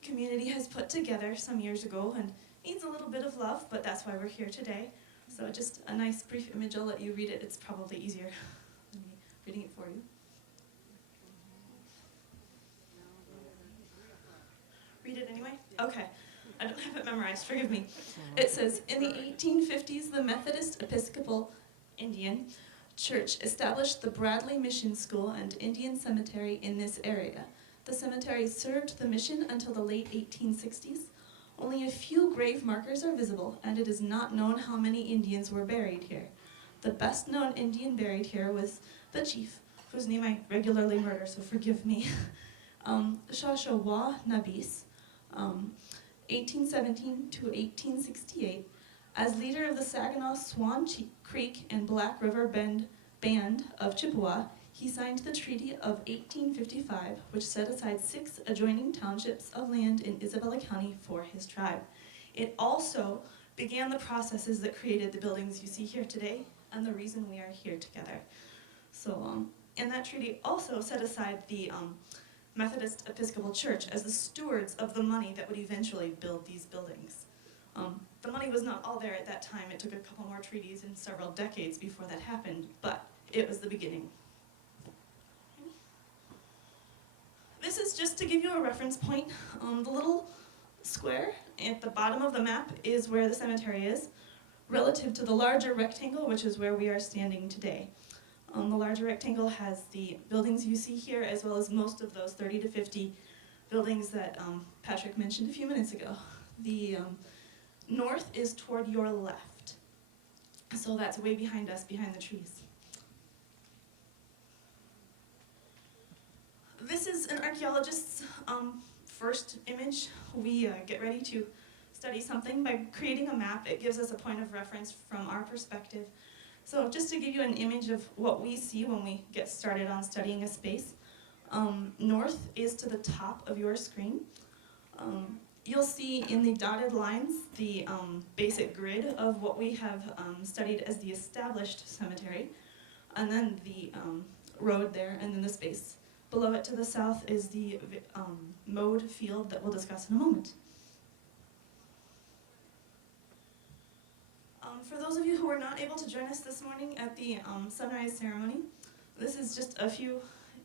community has put together some years ago and needs a little bit of love, but that's why we're here today. So just a nice brief image. I'll let you read it. It's probably easier than me reading it for you. Read it anyway? Okay. I don't have it memorized, forgive me. It says, in the 1850s, the Methodist Episcopal Indian Church established the Bradley Mission School and Indian Cemetery in this area. The cemetery served the mission until the late 1860s. Only a few grave markers are visible, and it is not known how many Indians were buried here. The best known Indian buried here was the chief, whose name I regularly murder, so forgive me, Shashawa Nabis, 1817 to 1868. As leader of the Saginaw, Swan Creek, and Black River Band of Chippewa, he signed the Treaty of 1855, which set aside 6 adjoining townships of land in Isabella County for his tribe. It also began the processes that created the buildings you see here today and the reason we are here together. So, and that treaty also set aside the Methodist Episcopal Church as the stewards of the money that would eventually build these buildings. The money was not all there at that time. It took a couple more treaties and several decades before that happened, but it was the beginning. This is just to give you a reference point. The little square at the bottom of the map is where the cemetery is, relative to the larger rectangle, which is where we are standing today. The larger rectangle has the buildings you see here, as well as most of those 30 to 50 buildings that Patrick mentioned a few minutes ago. The north is toward your left. So that's way behind us, behind the trees. This is an archaeologist's first image. We get ready to study something by creating a map. It gives us a point of reference from our perspective. So just to give you an image of what we see when we get started on studying a space, north is to the top of your screen. You'll see in the dotted lines the basic grid of what we have studied as the established cemetery, and then the road there, and then the space. Below it to the south is the mode field that we'll discuss in a moment. For those of you who were not able to join us this morning at the sunrise ceremony, this is just a few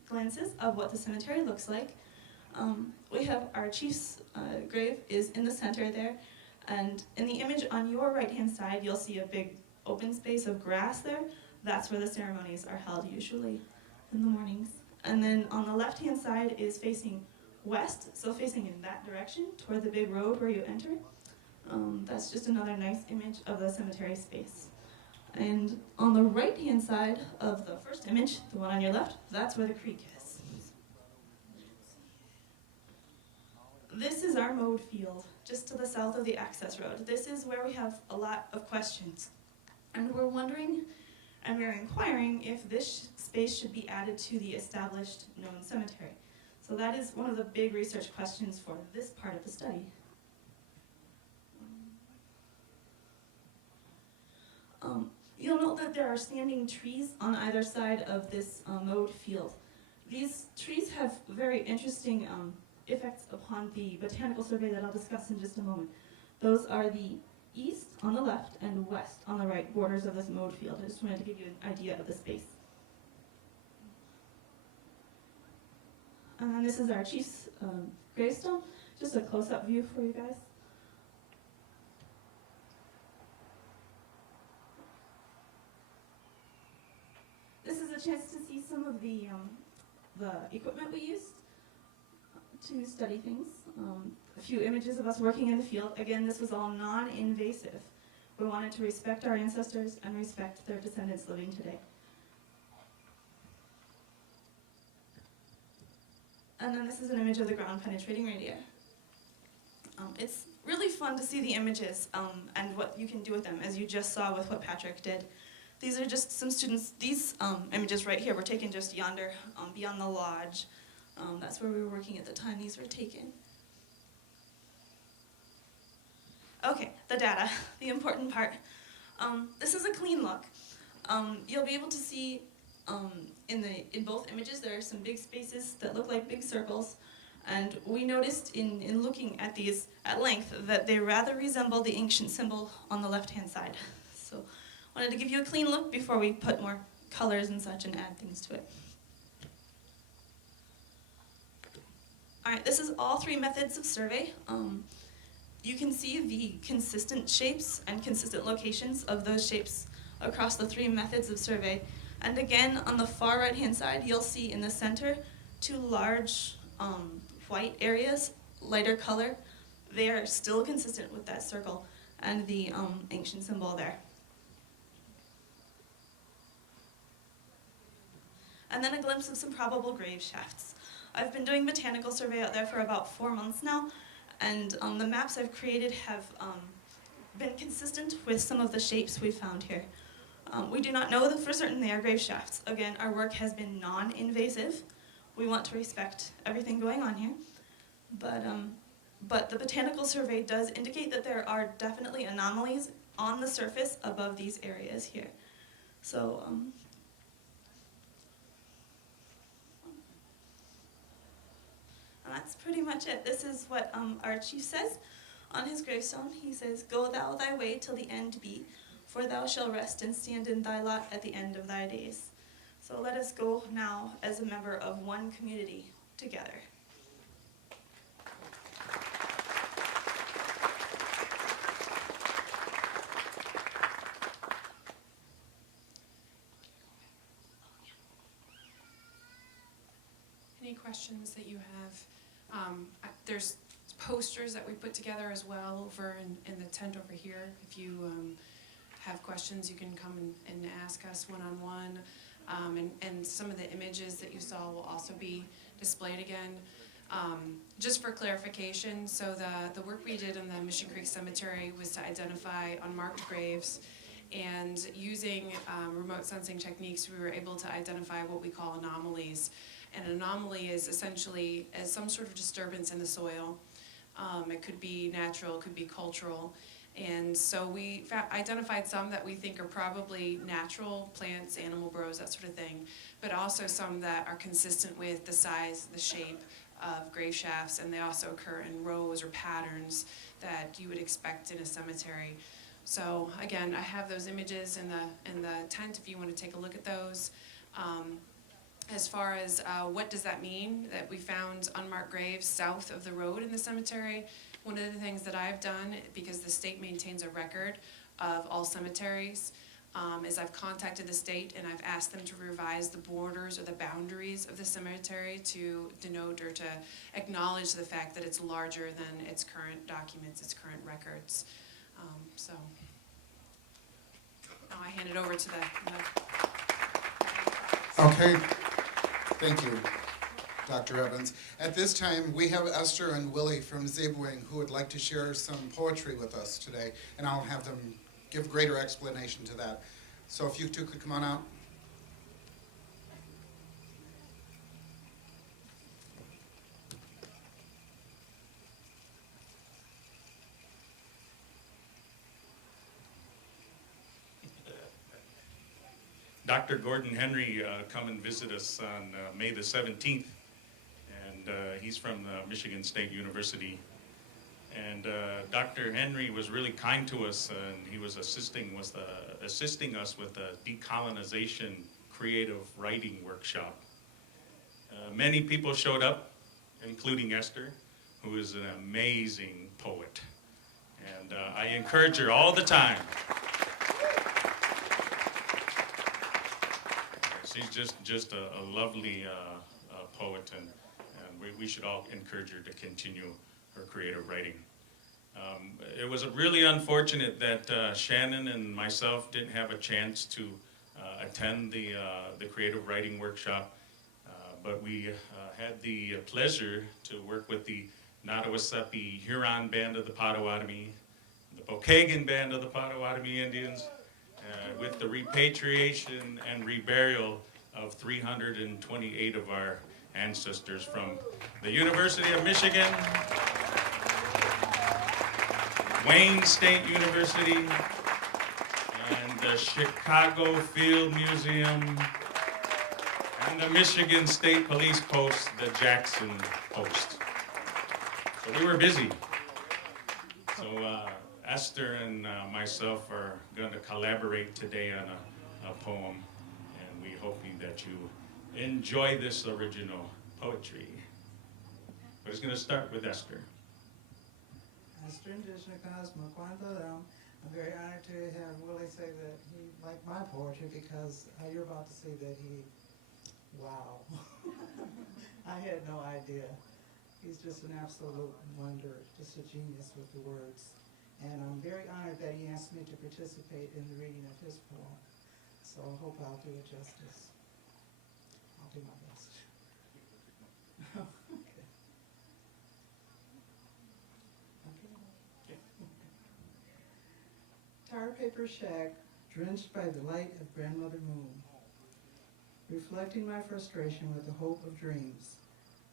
glances of what the cemetery looks like. We have our chief's grave is in the center there, and in the image on your right-hand side, you'll see a big open space of grass there. That's where the ceremonies are held usually in the mornings. And then on the left-hand side is facing west, so facing in that direction toward the big road where you enter. That's just another nice image of the cemetery space. And on the right-hand side of the first image, the one on your left, that's where the creek is. This is our mowed field, just to the south of the access road. This is where we have a lot of questions. And we're wondering, and we're inquiring if this space should be added to the established known cemetery. So that is one of the big research questions for this part of the study. You'll note that there are standing trees on either side of this mowed field. These trees have very interesting effects upon the botanical survey that I'll discuss in just a moment. Those are the east on the left and west on the right borders of this mowed field. I just wanted to give you an idea of the space. And then this is our chief's gravestone. Just a close-up view for you guys. This is a chance to see some of the equipment we used to study things. A few images of us working in the field. Again, this was all non-invasive. We wanted to respect our ancestors and respect their descendants living today. And then this is an image of the ground-penetrating radiator. It's really fun to see the images and what you can do with them, as you just saw with what Patrick did. These are just some students. These images right here were taken just yonder, beyond the lodge. That's where we were working at the time these were taken. Okay, the data, the important part. This is a clean look. You'll be able to see in both images there are some big spaces that look like big circles, and we noticed in looking at these at length that they rather resemble the ancient symbol on the left-hand side. So I wanted to give you a clean look before we put more colors and such and add things to it. All right, this is all three methods of survey. You can see the consistent shapes and consistent locations of those shapes across the three methods of survey. And again, on the far right-hand side, you'll see in the center two large white areas, lighter color. They are still consistent with that circle and the ancient symbol there. And then a glimpse of some probable grave shafts. I've been doing botanical survey out there for about 4 months now, and the maps I've created have been consistent with some of the shapes we found here. We do not know that for certain they are grave shafts. Again, our work has been non-invasive. We want to respect everything going on here. But the botanical survey does indicate that there are definitely anomalies on the surface above these areas here. So, and that's pretty much it. This is what our chief says on his gravestone. He says, "Go thou thy way till the end be, for thou shalt rest and stand in thy lot at the end of thy days." So let us go now as a member of one community together. Any questions that you have? There's posters that we put together as well over in the tent over here. If you have questions, you can come and ask us one-on-one. And some of the images that you saw will also be displayed again. Just for clarification, so the work we did in the Mission Creek Cemetery was to identify unmarked graves, and using remote sensing techniques, we were able to identify what we call anomalies. And an anomaly is essentially some sort of disturbance in the soil. It could be natural, it could be cultural. And so we identified some that we think are probably natural plants, animal burrows, that sort of thing, but also some that are consistent with the size, the shape of grave shafts, and they also occur in rows or patterns that you would expect in a cemetery. So again, I have those images in the tent if you want to take a look at those. As far as what does that mean, that we found unmarked graves south of the road in the cemetery, one of the things that I've done, because the state maintains a record of all cemeteries, is I've contacted the state and I've asked them to revise the borders or the boundaries of the cemetery to denote or to acknowledge the fact that it's larger than its current documents, its current records. So now I hand it over to the Okay, thank you, Dr. Evans. At this time, we have Esther and Willie from Zebwing who would like to share some poetry with us today, and I'll have them give greater explanation to that. So if you two could come on out. Dr. Gordon Henry come and visit us on May the 17th, and he's from Michigan State University. And Dr. Henry was really kind to us, and he was assisting us with a decolonization creative writing workshop. Many people showed up, including Esther, who is an amazing poet. And I encourage her all the time. She's just a lovely poet, and we should all encourage her to continue her creative writing. It was really unfortunate that Shannon and myself didn't have a chance to attend the creative writing workshop, but we had the pleasure to work with the Nottawasapi Huron Band of the Potawatomi, the Pokagon Band of the Potawatomi Indians, with the repatriation and reburial of 328 of our ancestors from the University of Michigan, Wayne State University, and the Chicago Field Museum, and the Michigan State Police Post, the Jackson Post. So we were busy. So Esther and myself are going to collaborate today on a poem, and we hope that you enjoy this original poetry. But it's going to start with Esther. Esther I'm very honored to have Willie say that he liked my poetry because you're about to see that wow. I had no idea. He's just an absolute wonder, just a genius with the words. And I'm very honored that he asked me to participate in the reading of his poem. So I hope I'll do it justice. I'll do my best. Okay. Tar paper shack, drenched by the light of grandmother moon, reflecting my frustration with the hope of dreams,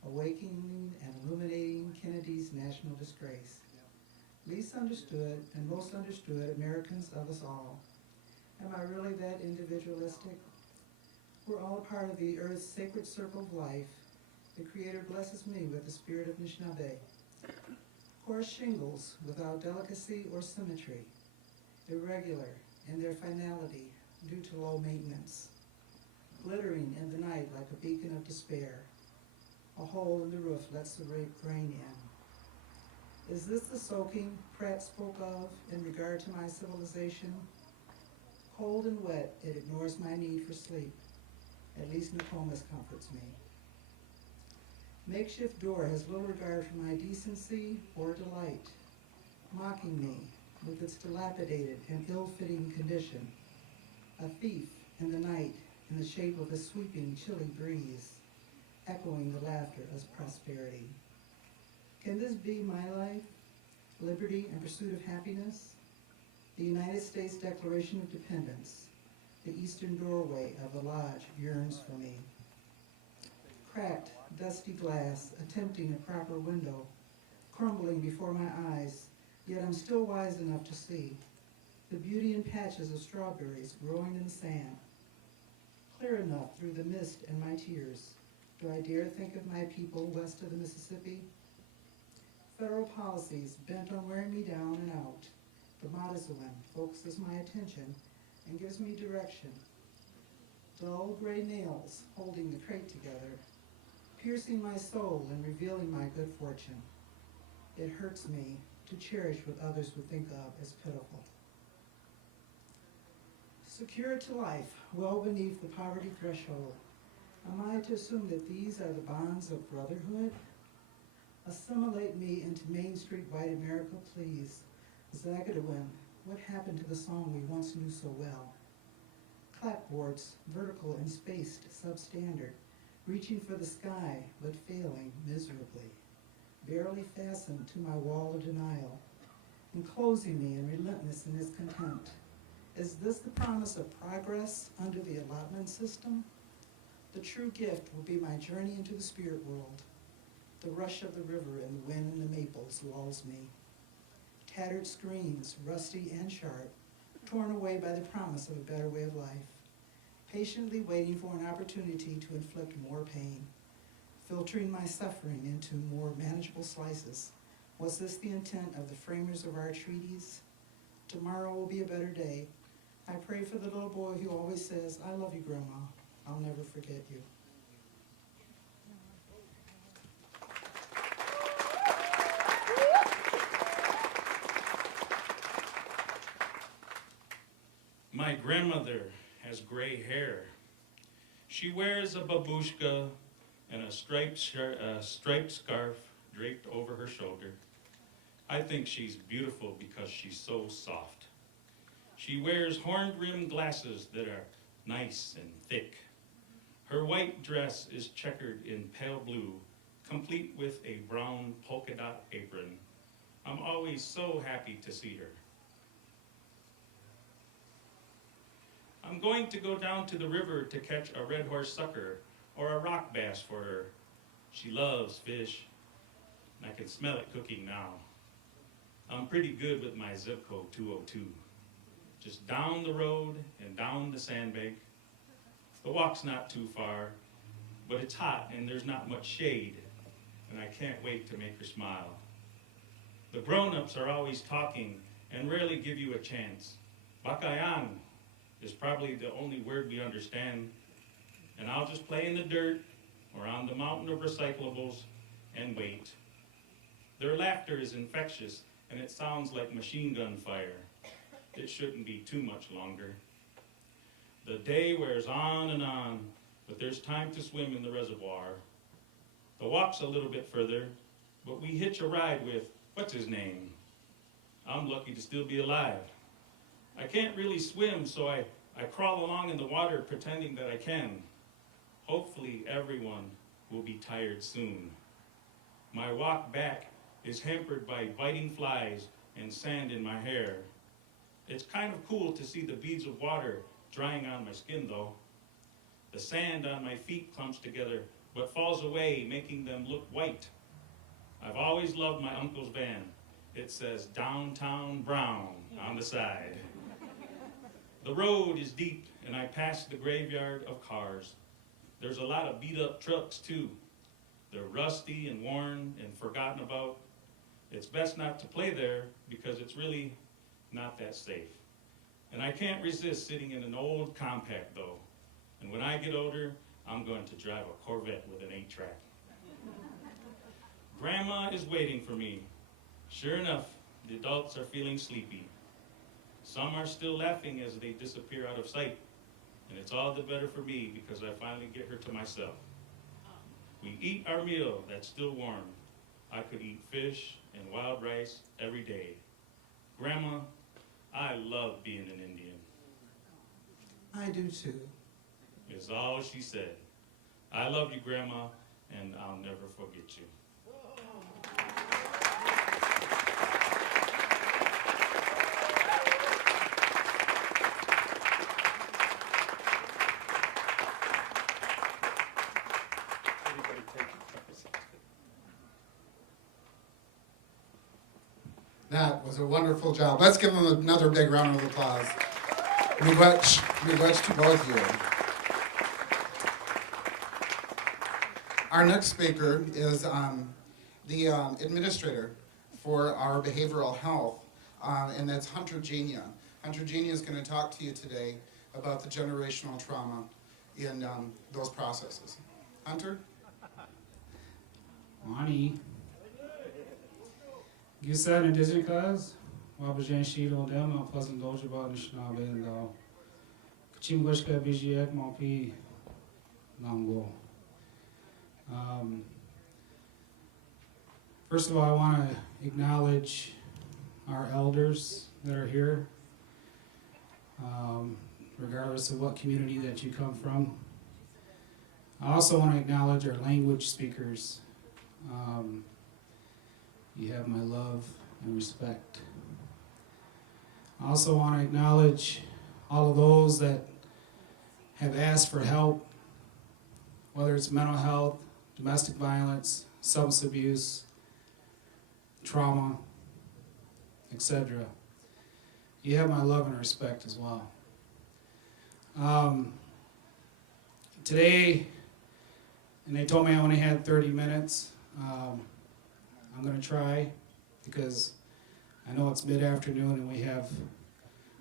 awakening and illuminating Kennedy's national disgrace. Least understood and most understood Americans of us all. Am I really that individualistic? We're all a part of the earth's sacred circle of life. The Creator blesses me with the spirit of Anishinaabe. Coarse shingles without delicacy or symmetry, irregular in their finality due to low maintenance, glittering in the night like a beacon of despair. A hole in the roof lets the rain in. Is this the soaking Pratt spoke of in regard to my civilization? Cold and wet, it ignores my need for sleep. At least Nokomis comforts me. Makeshift door has little regard for my decency or delight, mocking me with its dilapidated and ill-fitting condition. A thief in the night in the shape of a sweeping, chilly breeze, echoing the laughter as prosperity. Can this be my life? Liberty and pursuit of happiness? The United States Declaration of Dependence, the eastern doorway of the lodge yearns for me. Cracked, dusty glass, attempting a proper window, crumbling before my eyes, yet I'm still wise enough to see the beauty in patches of strawberries growing in the sand. Clear enough through the mist and my tears, do I dare think of my people west of the Mississippi? Federal policies bent on wearing me down and out, The modest one focuses my attention and gives me direction. Dull gray nails holding the crate together, piercing my soul and revealing my good fortune. It hurts me to cherish what others would think of as pitiful. Secure to life, well beneath the poverty threshold, am I to assume that these are the bonds of brotherhood? Assimilate me into Main Street white America, please. Saginaw, what happened to the song we once knew so well? Clapboards, vertical and spaced, substandard, reaching for the sky, but failing miserably. Barely fastened to my wall of denial, enclosing me in relentless in its contempt. Is this the promise of progress under the allotment system? The true gift will be my journey into the spirit world. The rush of the river and the wind in the maples lulls me. Tattered screens, rusty and sharp, torn away by the promise of a better way of life. Patiently waiting for an opportunity to inflict more pain. Filtering my suffering into more manageable slices. Was this the intent of the framers of our treaties? Tomorrow will be a better day. I pray for the little boy who always says, "I love you, Grandma. I'll never forget you." My grandmother has gray hair. She wears a babushka and a striped scarf draped over her shoulder. I think she's beautiful because she's so soft. She wears horn-rimmed glasses that are nice and thick. Her white dress is checkered in pale blue, complete with a brown polka dot apron. I'm always so happy to see her. I'm going to go down to the river to catch a red horse sucker or a rock bass for her. She loves fish, and I can smell it cooking now. I'm pretty good with my zip code 202. Just down the road and down the sandbank. The walk's not too far, but it's hot and there's not much shade, and I can't wait to make her smile. The grown-ups are always talking and rarely give you a chance. Bakayan is probably the only word we understand, and I'll just play in the dirt or on the mountain of recyclables and wait. Their laughter is infectious, and it sounds like machine gun fire. It shouldn't be too much longer. The day wears on, but there's time to swim in the reservoir. The walk's a little bit further, but we hitch a ride with, what's his name? I'm lucky to still be alive. I can't really swim, so I crawl along in the water pretending that I can. Hopefully everyone will be tired soon. My walk back is hampered by biting flies and sand in my hair. It's kind of cool to see the beads of water drying on my skin though. The sand on my feet clumps together but falls away, making them look white. I've always loved my uncle's van. It says Downtown Brown on the side. The road is deep and I pass the graveyard of cars. There's a lot of beat up trucks too. They're rusty and worn and forgotten about. It's best not to play there because it's really not that safe. And I can't resist sitting in an old compact though. And when I get older, I'm going to drive a Corvette with an 8-track. Grandma is waiting for me. Sure enough, the adults are feeling sleepy. Some are still laughing as they disappear out of sight. And it's all the better for me because I finally get her to myself. We eat our meal that's still warm. I could eat fish and wild rice every day. Grandma, I love being an Indian. I do too. Is all she said. I love you, Grandma, and I'll never forget you. That was a wonderful job. Let's give them another big round of applause. Miigwech to both of you. Our next speaker is the administrator for our behavioral health and that's Hunter Genia. Hunter Genia is going to talk to you today about the generational trauma in those processes. Hunter? Mani. Gisa and Dizikas, Wabajan Shido Dem, Mount Pleasant Dojaba, Nishnabe, and Kachimbushka Bijiak, Malpi, Nango. First of all, I want to acknowledge our elders that are here, regardless of what community that you come from. I also want to acknowledge our language speakers. You have my love and respect. I also want to acknowledge all of those that have asked for help, whether it's mental health, domestic violence, substance abuse, trauma, etc. You have my love and respect as well. Today, and they told me I only had 30 minutes. I'm going to try because I know it's mid-afternoon and we have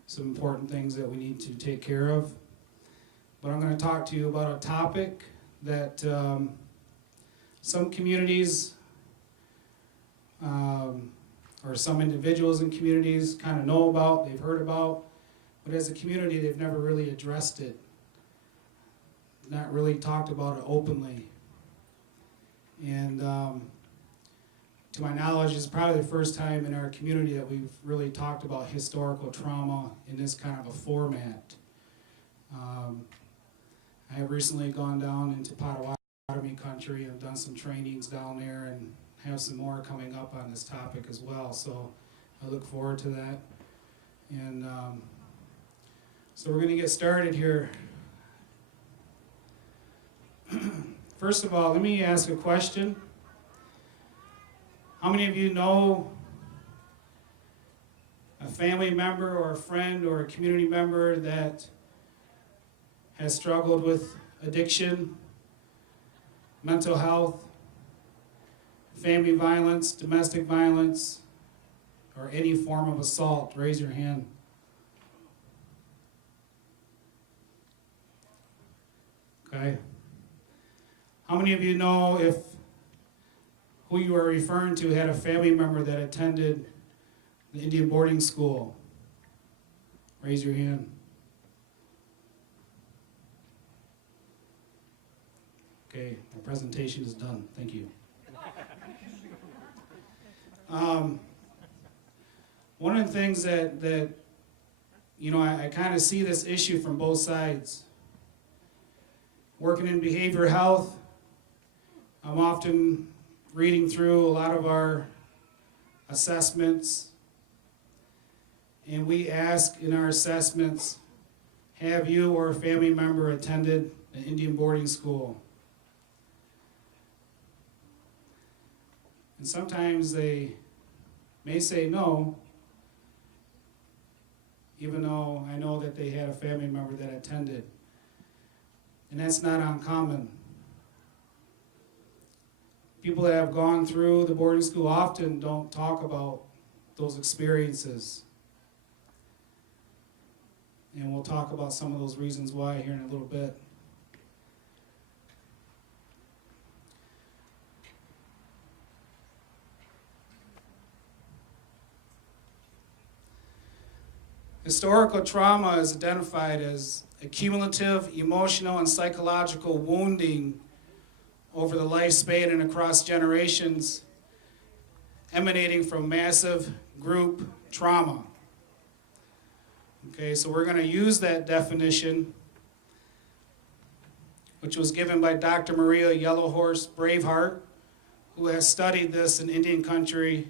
some important things that we need to take care of. But I'm going to talk to you about a topic that some communities or some individuals in communities kind of know about, they've heard about, but as a community they've never really addressed it, not really talked about it openly. And to my knowledge, it's probably the first time in our community that we've really talked about historical trauma in this kind of a format. I have recently gone down into Potawatomi country and done some trainings down there and have some more coming up on this topic as well. So I look forward to that. And so we're going to get started here. First of all, let me ask a question. How many of you know a family member or a friend or a community member that has struggled with addiction, mental health, family violence, domestic violence, or any form of assault? Raise your hand. Okay. How many of you know if who you are referring to had a family member that attended the Indian boarding school? Raise your hand. Okay, my presentation is done. Thank you. One of the things that you know, I kind of see this issue from both sides. Working in behavioral health, I'm often reading through a lot of our assessments, and we ask in our assessments, have you or a family member attended an Indian boarding school? And sometimes they may say no, even though I know that they had a family member that attended. And that's not uncommon. People that have gone through the boarding school often don't talk about those experiences. And we'll talk about some of those reasons why here in a little bit. Historical trauma is identified as accumulative emotional and psychological wounding over the lifespan and across generations, emanating from massive group trauma. Okay, so we're going to use that definition, which was given by Dr. Maria Yellowhorse Braveheart, who has studied this in Indian country.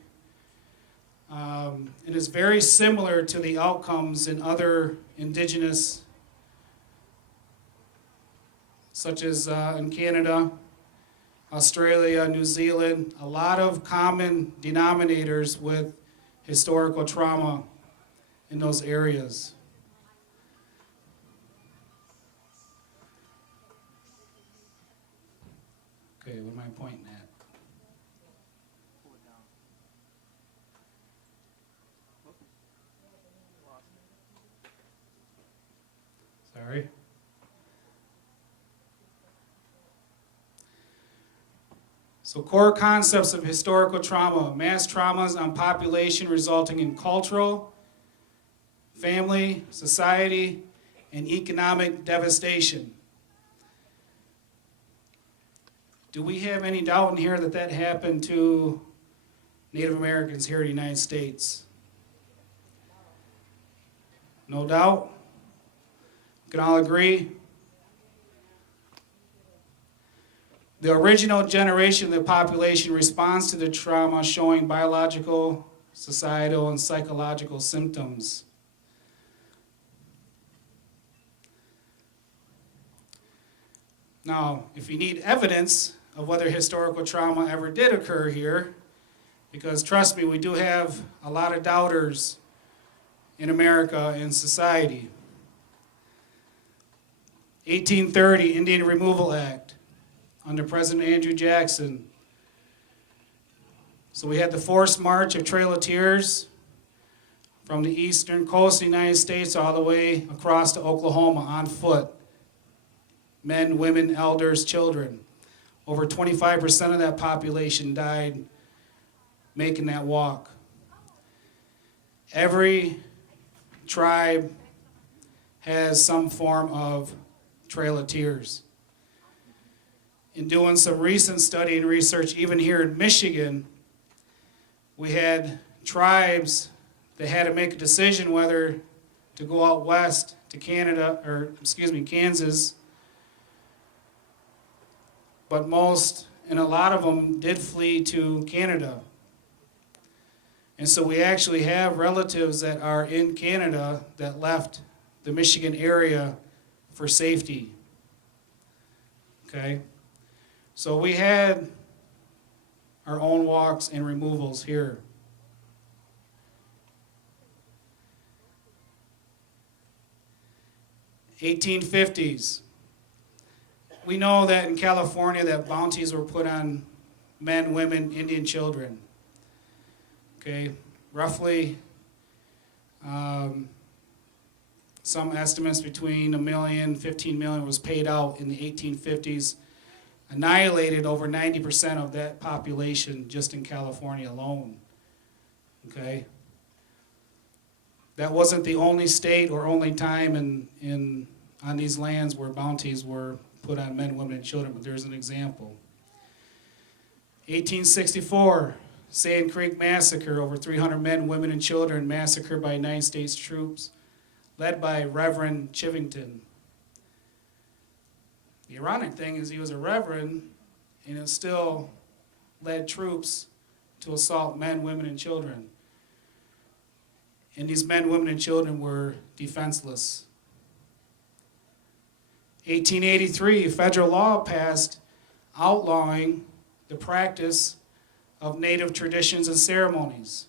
It is very similar to the outcomes in other indigenous, such as in Canada, Australia, New Zealand, a lot of common denominators with historical trauma in those areas. Okay, what am I pointing at? So core concepts of historical trauma: mass traumas on population resulting in cultural, family, society, and economic devastation. Do we have any doubt in here that that happened to Native Americans here in the United States? No doubt? We can all agree? The original generation of the population responds to the trauma showing biological, societal, and psychological symptoms. Now, if you need evidence of whether historical trauma ever did occur here, because trust me, we do have a lot of doubters in America and society. 1830 Indian Removal Act under President Andrew Jackson. So we had the forced march of Trail of Tears from the eastern coast of the United States all the way across to Oklahoma on foot. Men, women, elders, children. Over 25% of that population died making that walk. Every tribe has some form of Trail of Tears. In doing some recent study and research, even here in Michigan, we had tribes that had to make a decision whether to go out west to Kansas, but most, and a lot of them did flee to Canada. And so we actually have relatives that are in Canada that left the Michigan area for safety. Okay? So we had our own walks and removals here. (1850s). We know that in California that bounties were put on men, women, Indian children. Okay, roughly some estimates between $1 million, $15 million was paid out in the 1850s, annihilated over 90% of that population just in California alone. Okay, that wasn't the only state or only time on these lands where bounties were put on men, women, and children, but there's an example. 1864, Sand Creek Massacre, over 300 men, women, and children massacred by United States troops, led by Reverend Chivington. The ironic thing is he was a reverend, and it still led troops to assault men, women, and children. And these men, women, and children were defenseless. 1883, federal law passed outlawing the practice of Native traditions and ceremonies.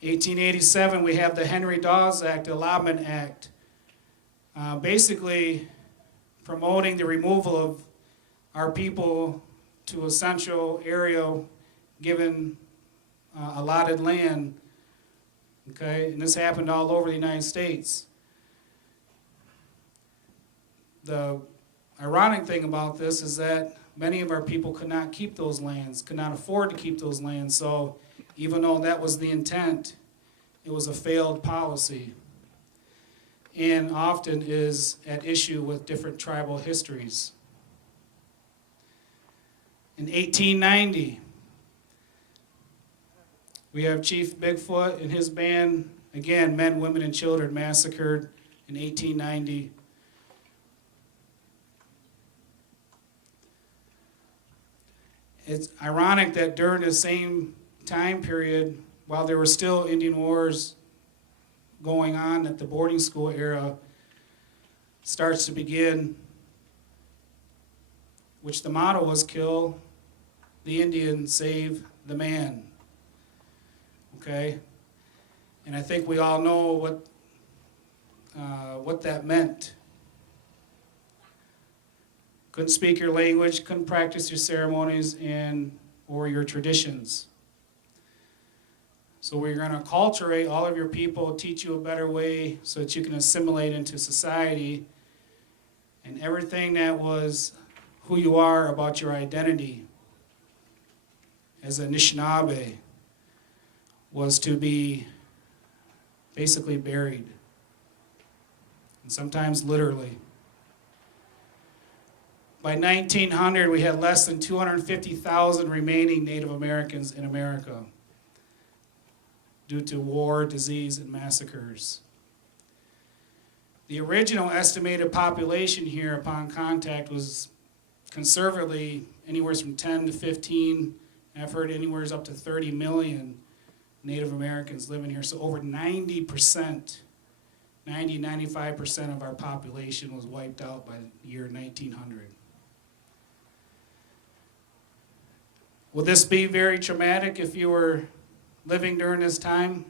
1887, we have the Henry Dawes Act, the Allotment Act, basically promoting the removal of our people to a central area given allotted land. Okay, and this happened all over the United States. The ironic thing about this is that many of our people could not keep those lands, could not afford to keep those lands, so even though that was the intent, it was a failed policy and often is at issue with different tribal histories. In 1890, we have Chief Bigfoot and his band, again, men, women, and children massacred in 1890. It's ironic that during the same time period, while there were still Indian wars going on, that the boarding school era starts to begin, which the motto was kill the Indian, save the man. Okay? And I think we all know what that meant. Couldn't speak your language, couldn't practice your ceremonies or your traditions. So we're going to acculturate all of your people, teach you a better way so that you can assimilate into society. and everything that was who you are about your identity as a Anishinaabe was to be basically buried, and sometimes literally. By 1900, we had less than 250,000 remaining Native Americans in America due to war, disease, and massacres. The original estimated population here upon contact was conservatively anywhere from 10 to 15, and I've heard anywhere up to 30 million Native Americans living here. So over 90%, 95% of our population was wiped out by the year 1900. Will this be very traumatic if you were living during this time?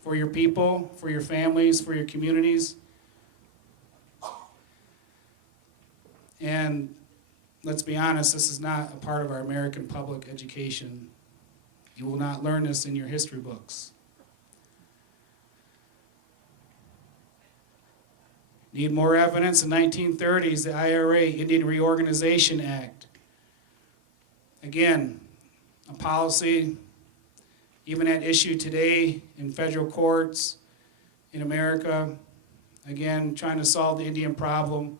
For your people, for your families, for your communities? And let's be honest, this is not a part of our American public education. You will not learn this in your history books. Need more evidence? In the 1930s, the IRA, Indian Reorganization Act. Again, a policy even at issue today in federal courts in America, again, trying to solve the Indian problem.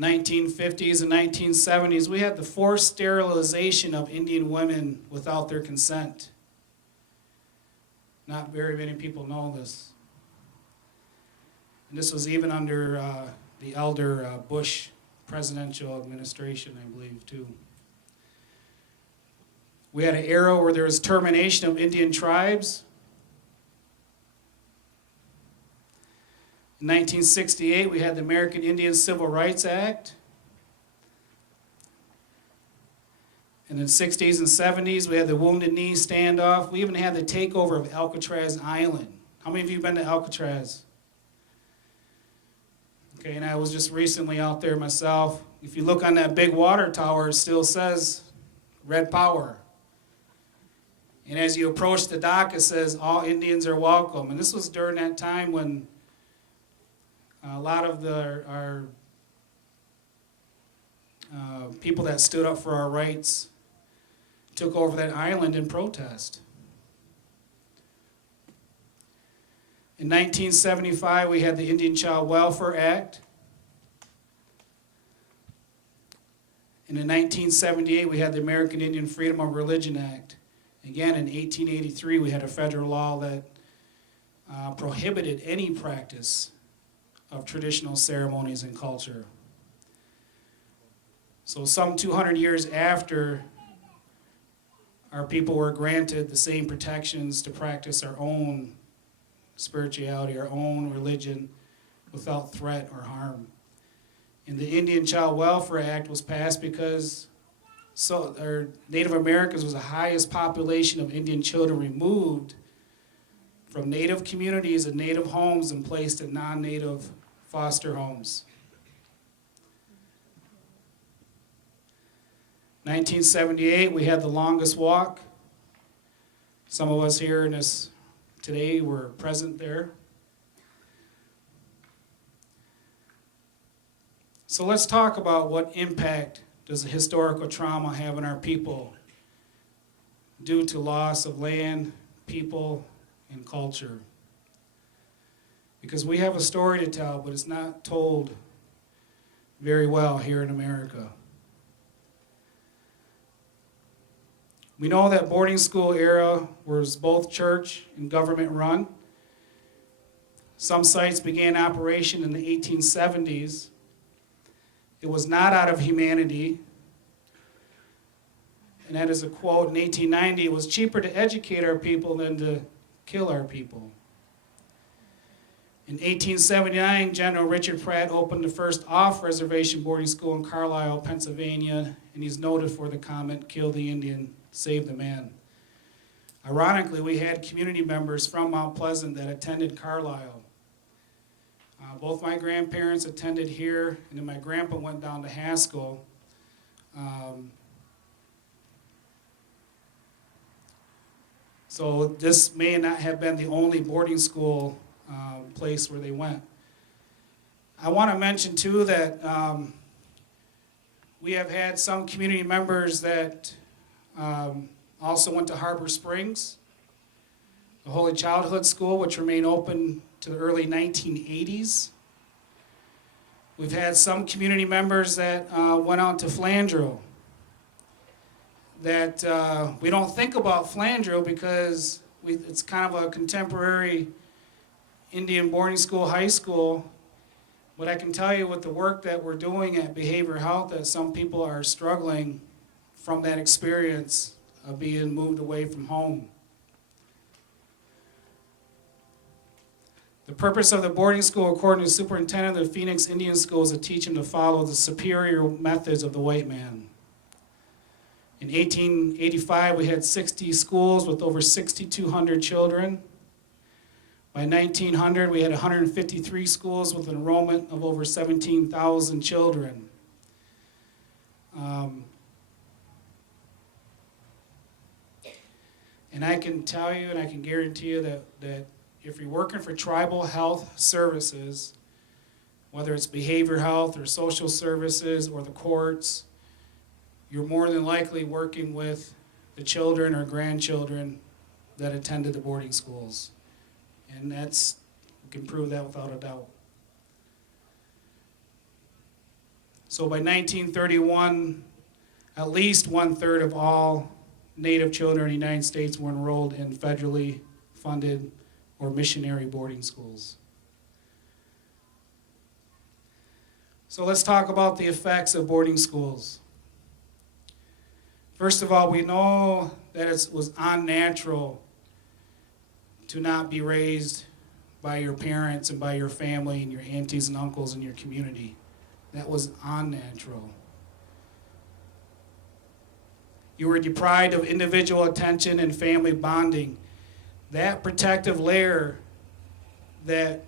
1950s and 1970s, we had the forced sterilization of Indian women without their consent. Not very many people know this. And this was even under the elder Bush presidential administration, I believe, too. We had an era where there was termination of Indian tribes. In 1968, we had the American Indian Civil Rights Act. In the 60s and 70s, we had the Wounded Knee standoff. We even had the takeover of Alcatraz Island. How many of you have been to Alcatraz? Okay, and I was just recently out there myself. If you look on that big water tower, it still says Red Power. And as you approach the dock, it says, all Indians are welcome. And this was during that time when a lot of our people that stood up for our rights took over that island in protest. In 1975, we had the Indian Child Welfare Act. And in 1978, we had the American Indian Freedom of Religion Act. Again, in 1883, we had a federal law that prohibited any practice of traditional ceremonies and culture. So some 200 years after our people were granted the same protections to practice our own spirituality, our own religion, without threat or harm. And the Indian Child Welfare Act was passed because Native Americans was the highest population of Indian children removed from Native communities and Native homes and placed in non-Native foster homes. 1978, we had the longest walk. Some of us here in this today were present there. So let's talk about what impact does the historical trauma have on our people due to loss of land, people, and culture. Because we have a story to tell, but it's not told very well here in America. We know that boarding school era was both church and government run. Some sites began operation in the 1870s. It was not out of humanity. And that is a quote in 1890, it was cheaper to educate our people than to kill our people. In 1879, General Richard Pratt opened the first off-reservation boarding school in Carlisle, Pennsylvania, and he's noted for the comment, "Kill the Indian, save the man." Ironically, we had community members from Mount Pleasant that attended Carlisle. Both my grandparents attended here, and then my grandpa went down to Haskell. So this may not have been the only boarding school place where they went. I want to mention too that we have had some community members that also went to Harbor Springs, the Holy Childhood School, which remained open to the early 1980s. We've had some community members that went out to Flandreau. That we don't think about Flandreau because it's kind of a contemporary Indian boarding school, high school. But I can tell you with the work that we're doing at Behavioral Health that some people are struggling from that experience of being moved away from home. The purpose of the boarding school, according to the superintendent of the Phoenix Indian School, is to teach them to follow the superior methods of the white man. In 1885, we had 60 schools with over 6,200 children. By 1900, we had 153 schools with an enrollment of over 17,000 children. And I can tell you and I can guarantee you that if you're working for tribal health services, whether it's behavioral health or social services or the courts, you're more than likely working with the children or grandchildren that attended the boarding schools. And we can prove that without a doubt. So by 1931, at least 1/3 of all Native children in the United States were enrolled in federally funded or missionary boarding schools. So let's talk about the effects of boarding schools. First of all, we know that it was unnatural to not be raised by your parents and by your family and your aunties and uncles in your community. That was unnatural. You were deprived of individual attention and family bonding. That protective layer that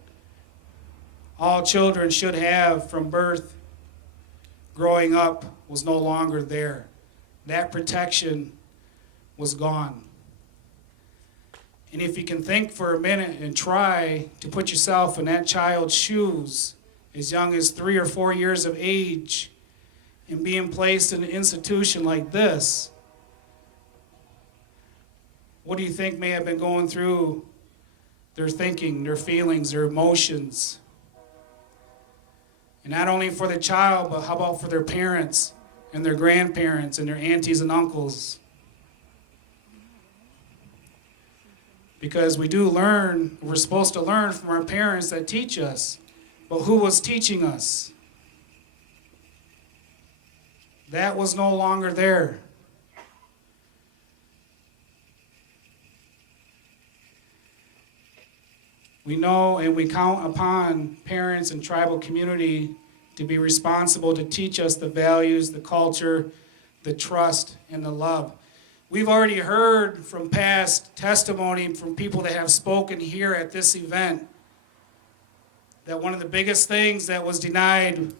all children should have from birth growing up was no longer there. That protection was gone. And if you can think for a minute and try to put yourself in that child's shoes as young as 3 or 4 years of age and being placed in an institution like this, what do you think may have been going through their thinking, their feelings, their emotions? And not only for the child, but how about for their parents and their grandparents and their aunties and uncles? Because we do learn, we're supposed to learn from our parents that teach us. But who was teaching us? That was no longer there. We know and we count upon parents and tribal community to be responsible to teach us the values, the culture, the trust, and the love. We've already heard from past testimony from people that have spoken here at this event that one of the biggest things that was denied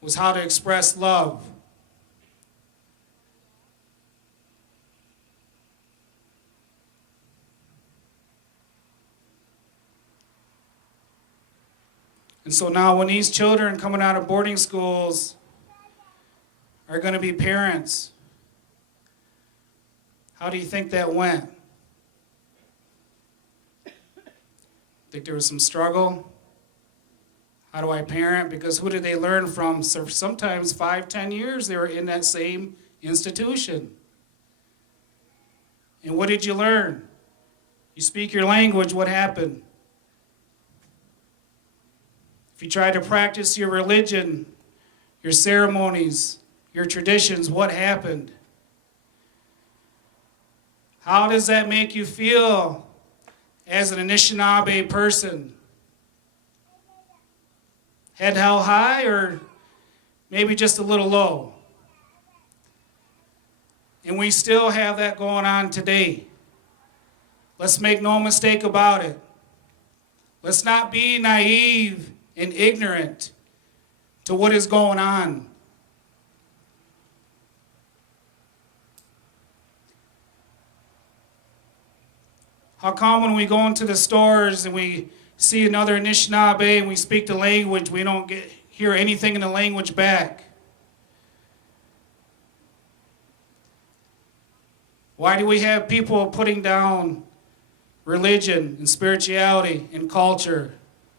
was how to express love. And so now when these children coming out of boarding schools are going to be parents, how do you think that went? Think there was some struggle? How do I parent? Because who did they learn from? So sometimes 5, 10 years they were in that same institution. And what did you learn? You speak your language, what happened? If you tried to practice your religion, your ceremonies, your traditions, what happened? How does that make you feel as an Anishinaabe person? Head held high or maybe just a little low? And we still have that going on today. Let's make no mistake about it. Let's not be naive and ignorant to what is going on. How come when we go into the stores and we see another Anishinaabe and we speak the language, we don't hear anything in the language back. Why do we have people putting down religion and spirituality and culture?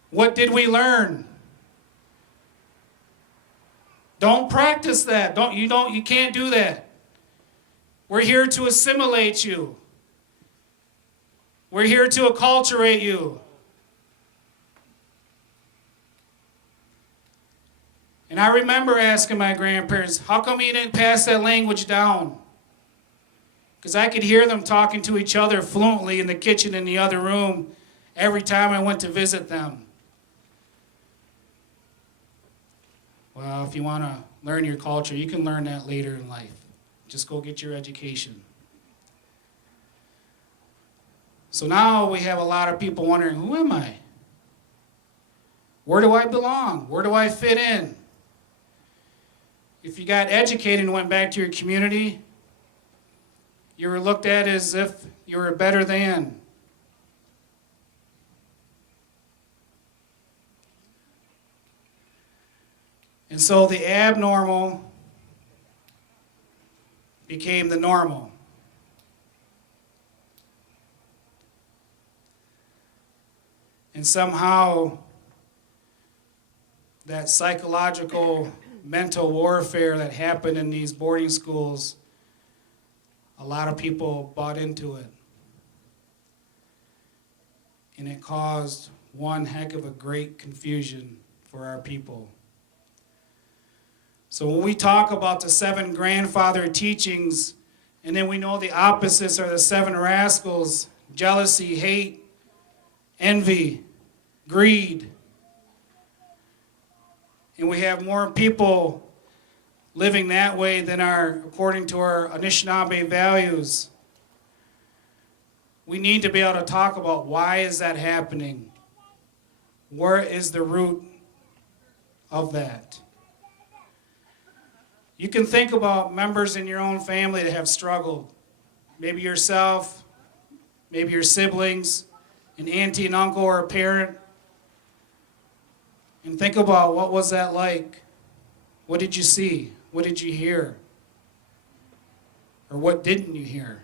What did we learn? Don't practice that. You can't do that. We're here to assimilate you. We're here to acculturate you. And I remember asking my grandparents, how come you didn't pass that language down? Because I could hear them talking to each other fluently in the kitchen in the other room every time I went to visit them. Well, if you want to learn your culture, you can learn that later in life. Just go get your education. So now we have a lot of people wondering, who am I? Where do I belong? Where do I fit in? If you got educated and went back to your community, you were looked at as if you were better than. And so the abnormal became the normal. And somehow that psychological mental warfare that happened in these boarding schools, a lot of people bought into it. And it caused one heck of a great confusion for our people. So when we talk about the 7 grandfather teachings, and then we know the opposites are the 7 rascals: jealousy, hate, envy, greed. And we have more people living that way than according to our Anishinaabe values. We need to be able to talk about why is that happening? Where is the root of that? You can think about members in your own family that have struggled. Maybe yourself, maybe your siblings, an auntie and uncle or a parent. And think about, what was that like? What did you see? What did you hear? Or what didn't you hear?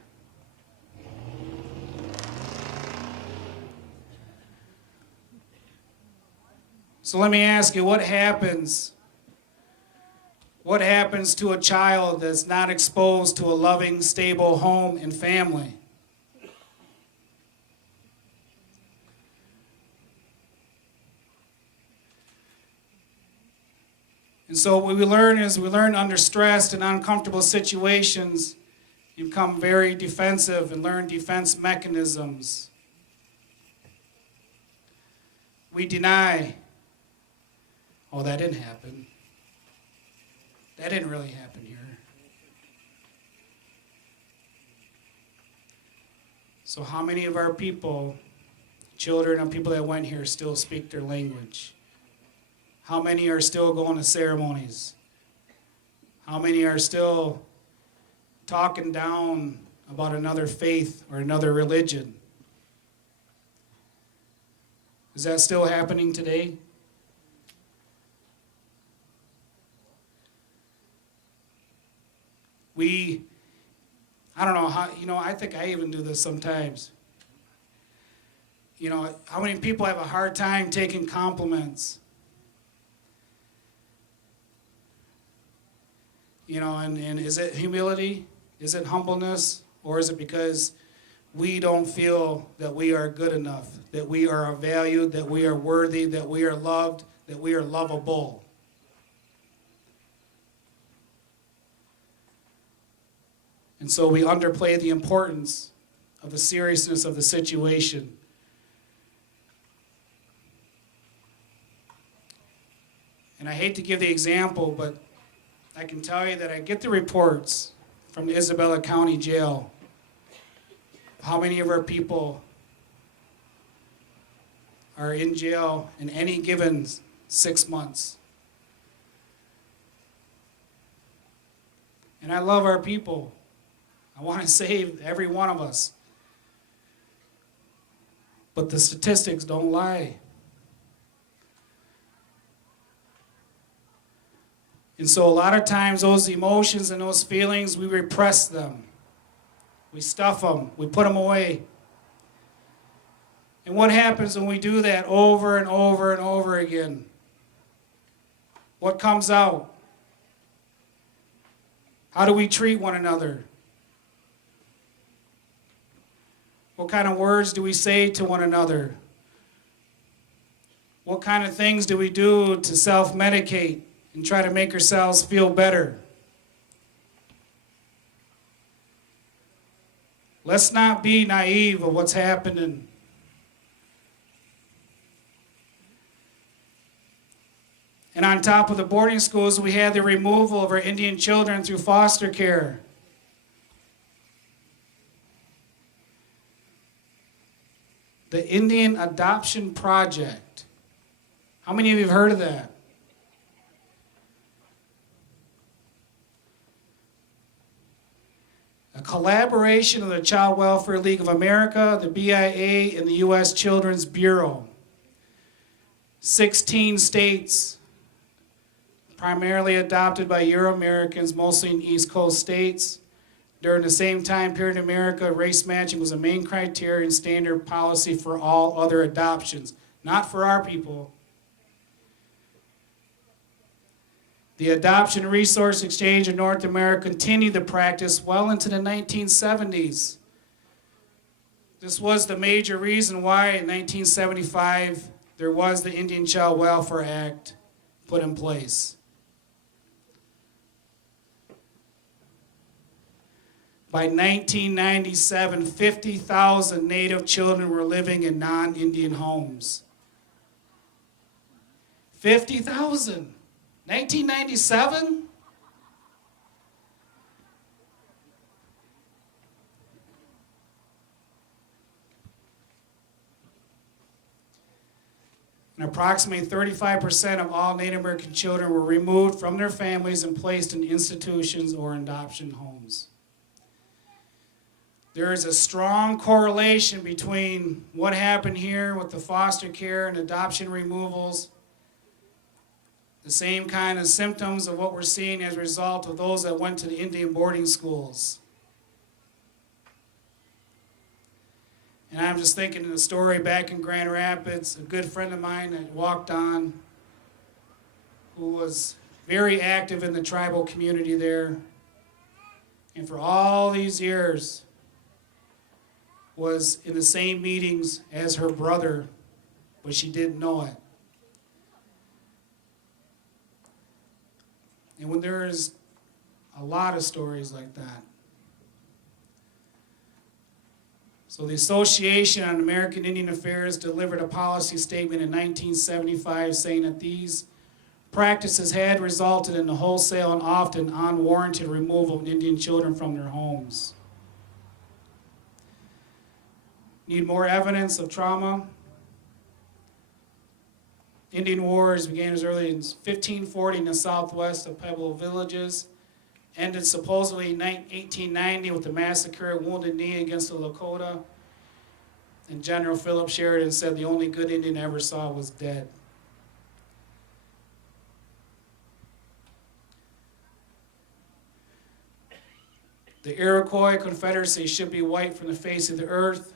So let me ask you, what happens? What happens to a child that's not exposed to a loving, stable home and family? And so what we learn is we learn under stress and uncomfortable situations, you become very defensive and learn defense mechanisms. We deny, oh, that didn't happen. That didn't really happen here. So how many of our people, children and people that went here, still speak their language? How many are still going to ceremonies? How many are still talking down about another faith or another religion? Is that still happening today? I don't know how, I think I even do this sometimes. How many people have a hard time taking compliments? And is it humility? Is it humbleness? Or is it because we don't feel that we are good enough, that we are valued, that we are worthy, that we are loved, that we are lovable? And so we underplay the importance of the seriousness of the situation. And I hate to give the example, but I can tell you that I get the reports from the Isabella County Jail. How many of our people are in jail in any given 6 months? And I love our people. I want to save every one of us. But the statistics don't lie. And so a lot of times those emotions and those feelings, we repress them. We stuff them. We put them away. And what happens when we do that over and over and over again? What comes out? How do we treat one another? What kind of words do we say to one another? What kind of things do we do to self-medicate and try to make ourselves feel better? Let's not be naive of what's happening. And on top of the boarding schools, we had the removal of our Indian children through foster care. The Indian Adoption Project. How many of you have heard of that? A collaboration of the Child Welfare League of America, the BIA, and the U.S. Children's Bureau. 16 states, primarily adopted by Euro-Americans, mostly in East Coast states. During the same time period in America, race matching was a main criteria and standard policy for all other adoptions, not for our people. The Adoption Resource Exchange in North America continued the practice well into the 1970s. This was the major reason why in 1975 there was the Indian Child Welfare Act put in place. By 1997, 50,000 Native children were living in non-Indian homes. 50,000. 1997? And approximately 35% of all Native American children were removed from their families and placed in institutions or adoption homes. There is a strong correlation between what happened here with the foster care and adoption removals, the same kind of symptoms of what we're seeing as a result of those that went to the Indian boarding schools. And I'm just thinking of the story back in Grand Rapids, a good friend of mine that walked on, who was very active in the tribal community there, and for all these years was in the same meetings as her brother, but she didn't know it. And when there is a lot of stories like that. So the Association on American Indian Affairs delivered a policy statement in 1975 saying that these practices had resulted in the wholesale and often unwarranted removal of Indian children from their homes. Need more evidence of trauma? Indian wars began as early as 1540 in the southwest of Pueblo villages, ended supposedly in 1890 with the massacre at Wounded Knee against the Lakota. And General Philip Sheridan said the only good Indian ever saw was dead. The Iroquois Confederacy should be wiped from the face of the earth,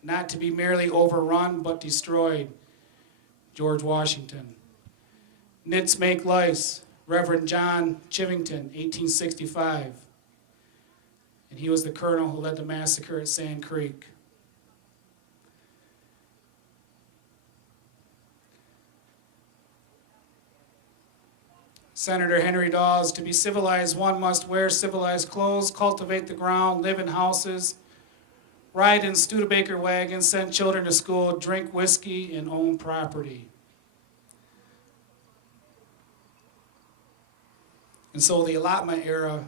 not to be merely overrun but destroyed. George Washington. Nits make lice. Reverend John Chivington, 1865. And he was the colonel who led the massacre at Sand Creek. Senator Henry Dawes, to be civilized, one must wear civilized clothes, cultivate the ground, live in houses, ride in Studebaker wagons, send children to school, drink whiskey, and own property. And so the allotment era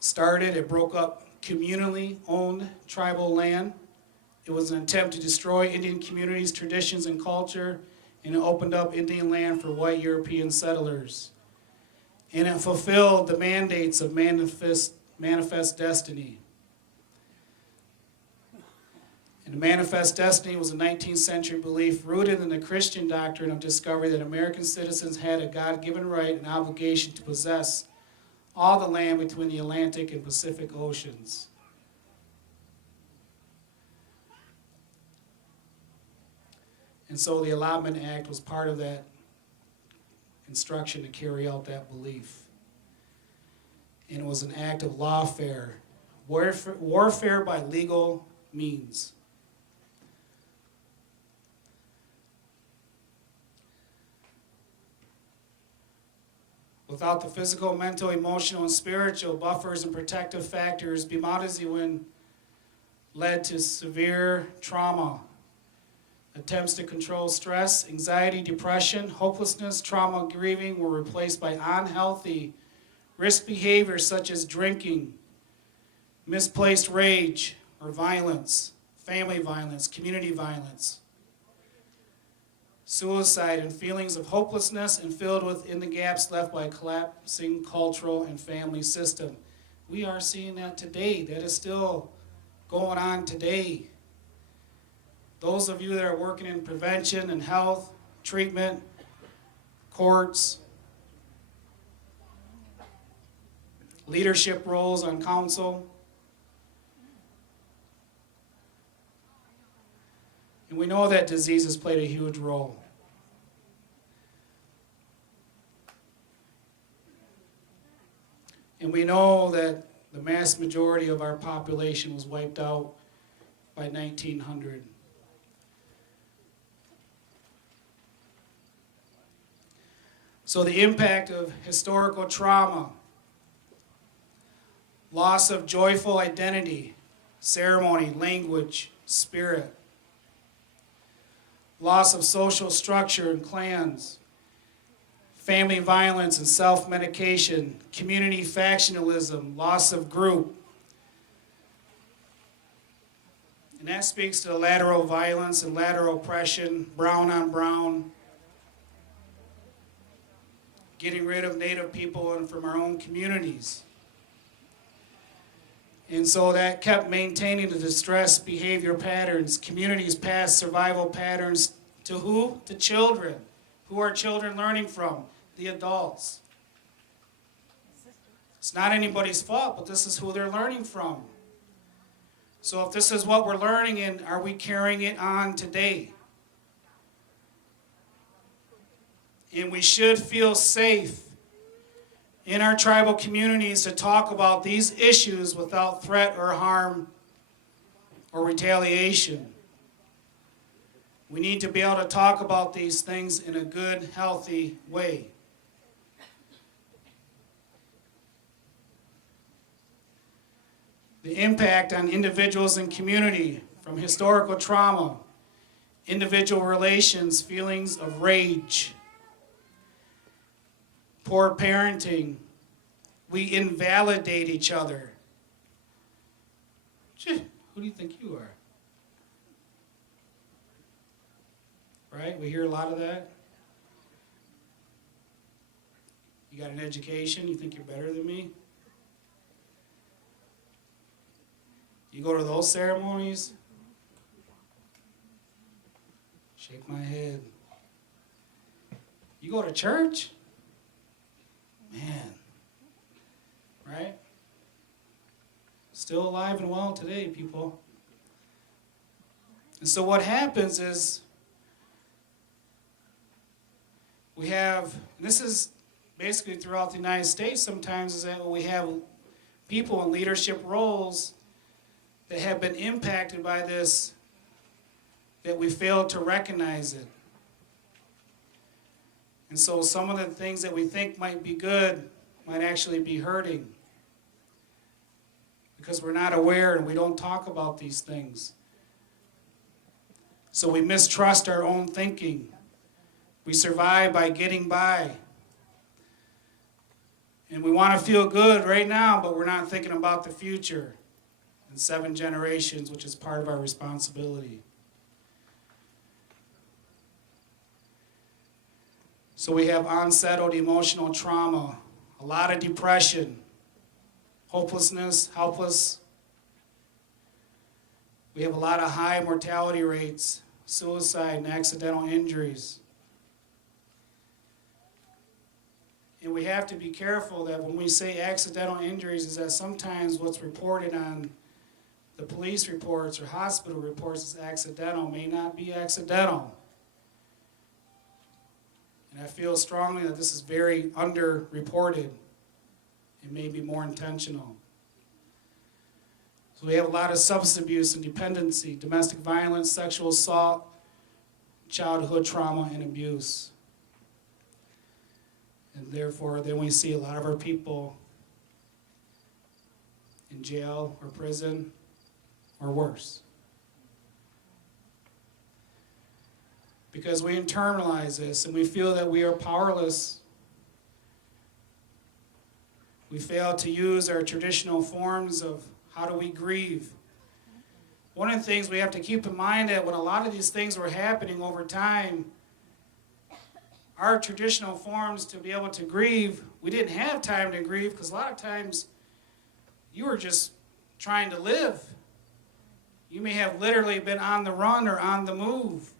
started. It broke up communally owned tribal land. It was an attempt to destroy Indian communities, traditions, and culture, and it opened up Indian land for white European settlers. And it fulfilled the mandates of manifest destiny. And the manifest destiny was a 19th century belief rooted in the Christian doctrine of discovery that American citizens had a God-given right and obligation to possess all the land between the Atlantic and Pacific Oceans. And so the Allotment Act was part of that instruction to carry out that belief. And it was an act of lawfare, warfare by legal means. Without the physical, mental, emotional, and spiritual buffers and protective factors, Bimadaziwin led to severe trauma. Attempts to control stress, anxiety, depression, hopelessness, trauma, grieving were replaced by unhealthy risk behaviors such as drinking, misplaced rage or violence, family violence, community violence, suicide, and feelings of hopelessness, and filled within the gaps left by a collapsing cultural and family system. We are seeing that today. That is still going on today. Those of you that are working in prevention and health, treatment, courts, leadership roles on council, and we know that disease has played a huge role. And we know that the mass majority of our population was wiped out by 1900. So the impact of historical trauma, loss of joyful identity, ceremony, language, spirit, loss of social structure and clans, family violence and self-medication, community factionalism, loss of group. And that speaks to the lateral violence and lateral oppression, brown on brown, getting rid of Native people and from our own communities. And so that kept maintaining the distress behavior patterns, communities past survival patterns to who? To children. Who are children learning from? The adults. It's not anybody's fault, but this is who they're learning from. So if this is what we're learning, and are we carrying it on today? And we should feel safe in our tribal communities to talk about these issues without threat or harm or retaliation. We need to be able to talk about these things in a good, healthy way. The impact on individuals and community from historical trauma, individual relations, feelings of rage, poor parenting. We invalidate each other. Who do you think you are? Right? We hear a lot of that. You got an education, you think you're better than me? You go to those ceremonies? Shake my head. You go to church? Man. Right? Still alive and well today, people. And so what happens is we have, and this is basically throughout the United States sometimes, is that we have people in leadership roles that have been impacted by this, that we fail to recognize it. And so some of the things that we think might be good might actually be hurting because we're not aware and we don't talk about these things. So we mistrust our own thinking. We survive by getting by. And we want to feel good right now, but we're not thinking about the future and 7 generations, which is part of our responsibility. So we have unsettled emotional trauma, a lot of depression, hopelessness, helpless. We have a lot of high mortality rates, suicide and accidental injuries. And we have to be careful that when we say accidental injuries is that sometimes what's reported on the police reports or hospital reports as accidental may not be accidental. And I feel strongly that this is very underreported. It may be more intentional. So we have a lot of substance abuse and dependency, domestic violence, sexual assault, childhood trauma, and abuse. And therefore, then we see a lot of our people in jail or prison or worse. Because we internalize this and we feel that we are powerless. We fail to use our traditional forms of how do we grieve. One of the things we have to keep in mind that when a lot of these things were happening over time, our traditional forms to be able to grieve, we didn't have time to grieve because a lot of times you were just trying to live. You may have literally been on the run or on the move.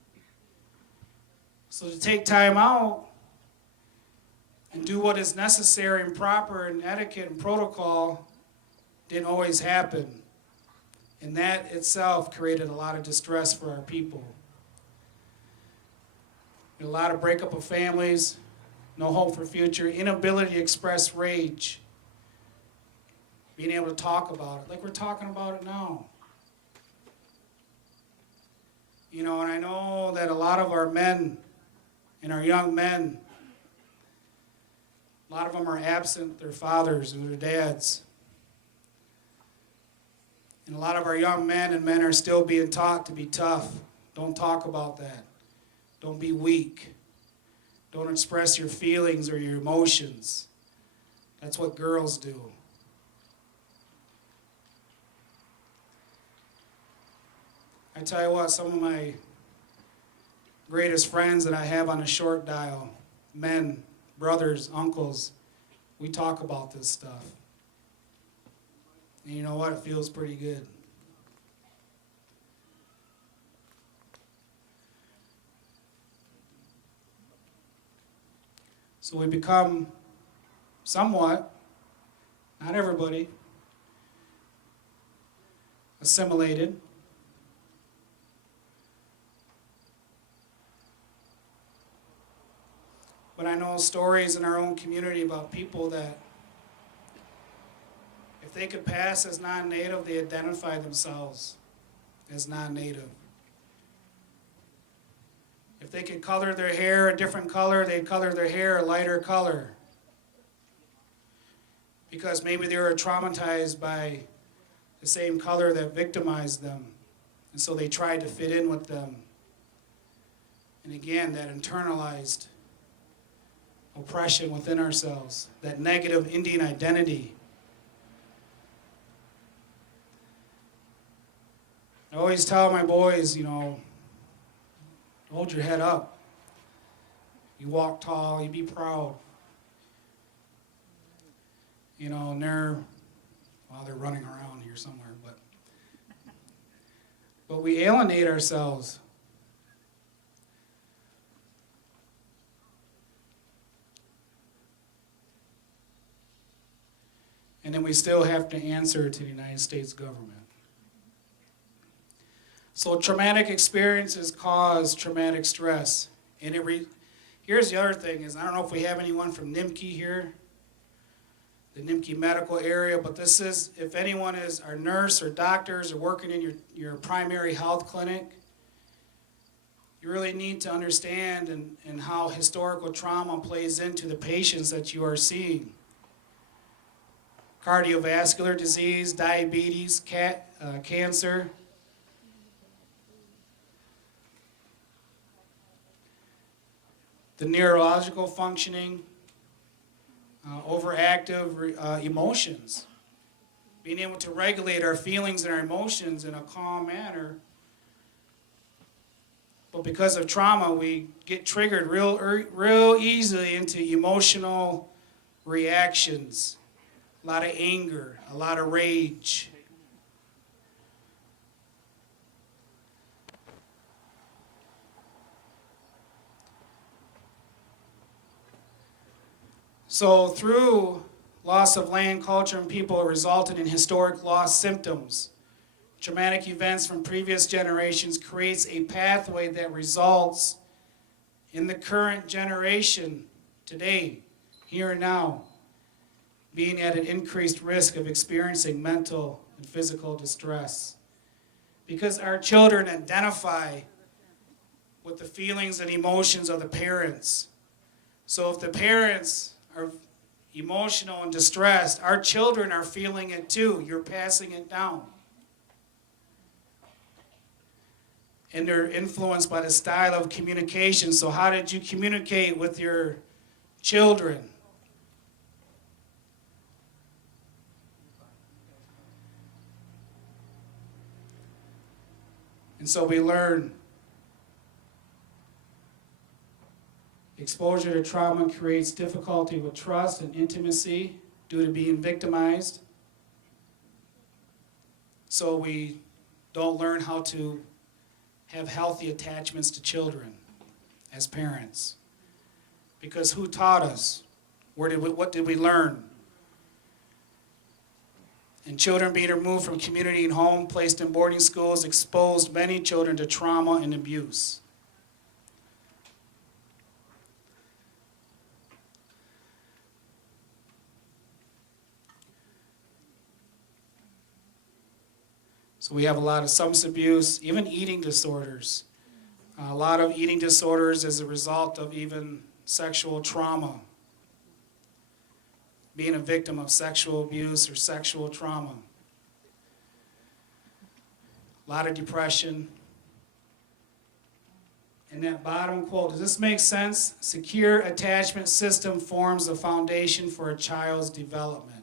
So to take time out and do what is necessary and proper and etiquette and protocol didn't always happen. And that itself created a lot of distress for our people. A lot of breakup of families, no hope for future, inability to express rage, being able to talk about it like we're talking about it now. You know, and I know that a lot of our men and our young men, a lot of them are absent their fathers or their dads. And a lot of our young men and men are still being taught to be tough. Don't talk about that. Don't be weak. Don't express your feelings or your emotions. That's what girls do. I tell you what, some of my greatest friends that I have on a short dial, men, brothers, uncles, we talk about this stuff. And you know what? It feels pretty good. So we become somewhat, not everybody, assimilated. But I know stories in our own community about people that if they could pass as non-native, they identify themselves as non-native. If they could color their hair a different color, they'd color their hair a lighter color. Because maybe they were traumatized by the same color that victimized them. And so they tried to fit in with them. And again, that internalized oppression within ourselves, that negative Indian identity. I always tell my boys, you know, hold your head up. You walk tall, you be proud. You know, and they're running around here somewhere, but we alienate ourselves. And then we still have to answer to the United States government. So traumatic experiences cause traumatic stress. And here's the other thing is, I don't know if we have anyone from NIMCE here, the NIMCE medical area, but this is, if anyone is our nurse or doctors or working in your primary health clinic, you really need to understand and how historical trauma plays into the patients that you are seeing. Cardiovascular disease, diabetes, cancer. The neurological functioning, overactive emotions. Being able to regulate our feelings and our emotions in a calm manner. But because of trauma, we get triggered real easily into emotional reactions. A lot of anger, a lot of rage. So through loss of land, culture, and people, it resulted in historic loss symptoms. Traumatic events from previous generations creates a pathway that results in the current generation today, here and now, being at an increased risk of experiencing mental and physical distress. Because our children identify with the feelings and emotions of the parents. So if the parents are emotional and distressed, our children are feeling it too. You're passing it down. And they're influenced by the style of communication. So how did you communicate with your children? And so we learn exposure to trauma creates difficulty with trust and intimacy due to being victimized. So we don't learn how to have healthy attachments to children as parents. Because who taught us? What did we learn? And children being removed from community and home, placed in boarding schools, exposed many children to trauma and abuse. So we have a lot of substance abuse, even eating disorders. A lot of eating disorders as a result of even sexual trauma. Being a victim of sexual abuse or sexual trauma. A lot of depression. And that bottom quote, does this make sense? Secure attachment system forms the foundation for a child's development.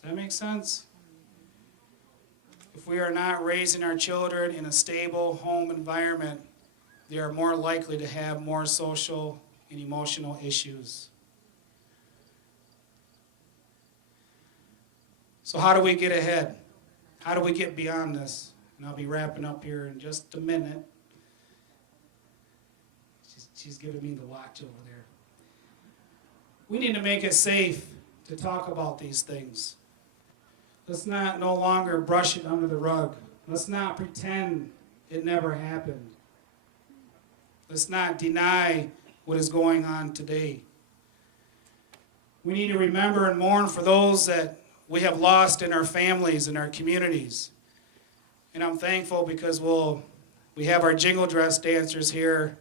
Does that make sense? If we are not raising our children in a stable home environment, they are more likely to have more social and emotional issues. So how do we get ahead? How do we get beyond this? And I'll be wrapping up here in just a minute. She's giving me the watch over there. We need to make it safe to talk about these things. Let's not no longer brush it under the rug. Let's not pretend it never happened. Let's not deny what is going on today. We need to remember and mourn for those that we have lost in our families and our communities. And I'm thankful because we have our jingle dress dancers here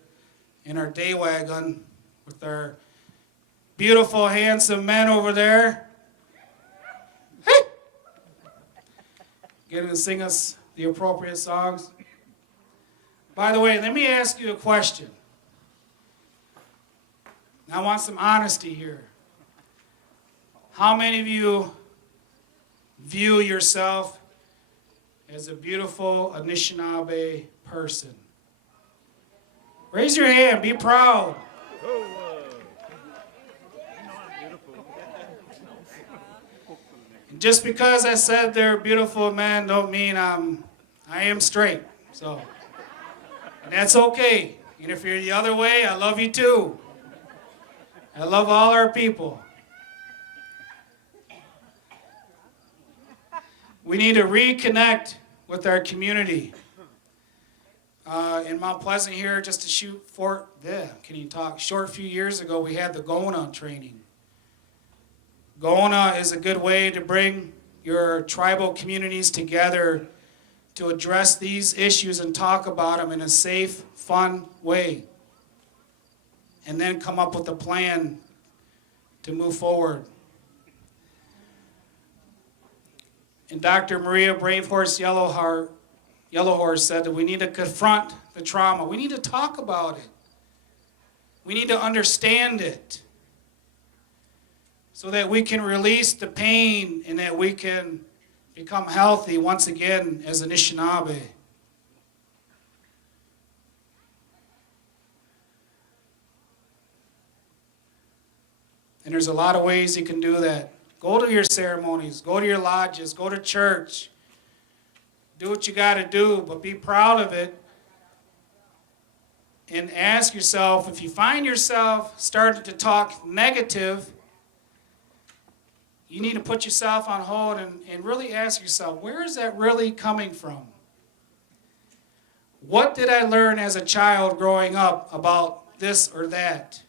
in our day wagon with our beautiful, handsome men over there. Hey! Getting to sing us the appropriate songs. By the way, let me ask you a question. I want some honesty here. How many of you view yourself as a beautiful Anishinaabe person? Raise your hand, be proud. And just because I said they're beautiful men don't mean I am straight. So, and that's okay. And if you're the other way, I love you too. I love all our people. We need to reconnect with our community. In Mount Pleasant here, just to short few years ago, we had the GONA training. GONA is a good way to bring your tribal communities together to address these issues and talk about them in a safe, fun way. And then come up with a plan to move forward. And Dr. Maria Bravehorse Yellowhorse said that we need to confront the trauma. We need to talk about it. We need to understand it so that we can release the pain and that we can become healthy once again as Anishinaabe. And there's a lot of ways you can do that. Go to your ceremonies, go to your lodges, go to church. Do what you got to do, but be proud of it. and ask yourself, if you find yourself starting to talk negative, you need to put yourself on hold and really ask yourself, where is that really coming from? What did I learn as a child growing up about this or that?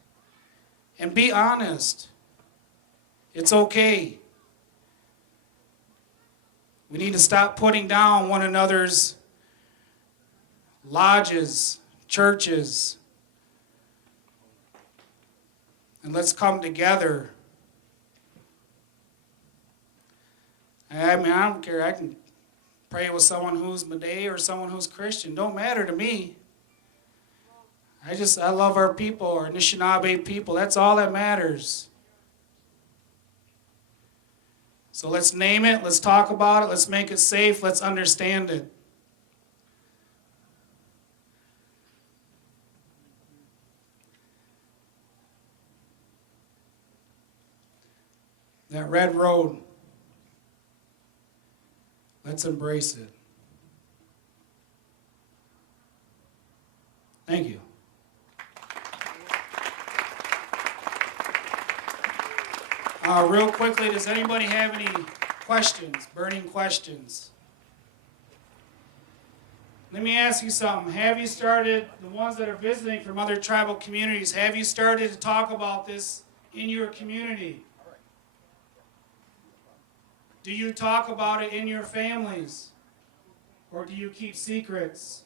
And be honest. It's okay. We need to stop putting down one another's lodges, churches, and let's come together. I mean, I don't care. I can pray with someone who's Maday or someone who's Christian. Don't matter to me. I love our people, our Anishinaabe people. That's all that matters. So let's name it, let's talk about it, let's make it safe, let's understand it. That red road, let's embrace it. Thank you. Real quickly, does anybody have any questions, burning questions? Let me ask you something. Have you started, the ones that are visiting from other tribal communities, have you started to talk about this in your community? Do you talk about it in your families? Or do you keep secrets?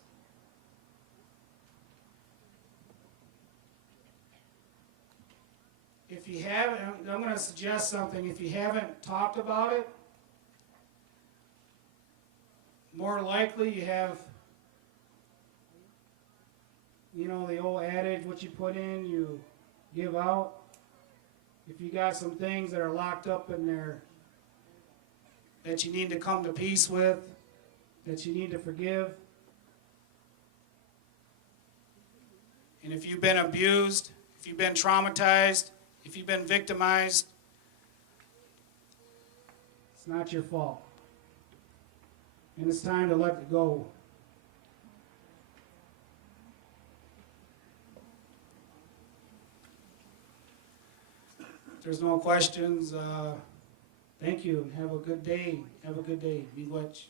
If you haven't, I'm going to suggest something. If you haven't talked about it, more likely you have, you know, the old adage, what you put in, you give out. If you got some things that are locked up in there that you need to come to peace with, that you need to forgive, and if you've been abused, if you've been traumatized, if you've been victimized, it's not your fault. And it's time to let it go. If there's no questions, thank you. Have a good day. Have a good day. Be watch.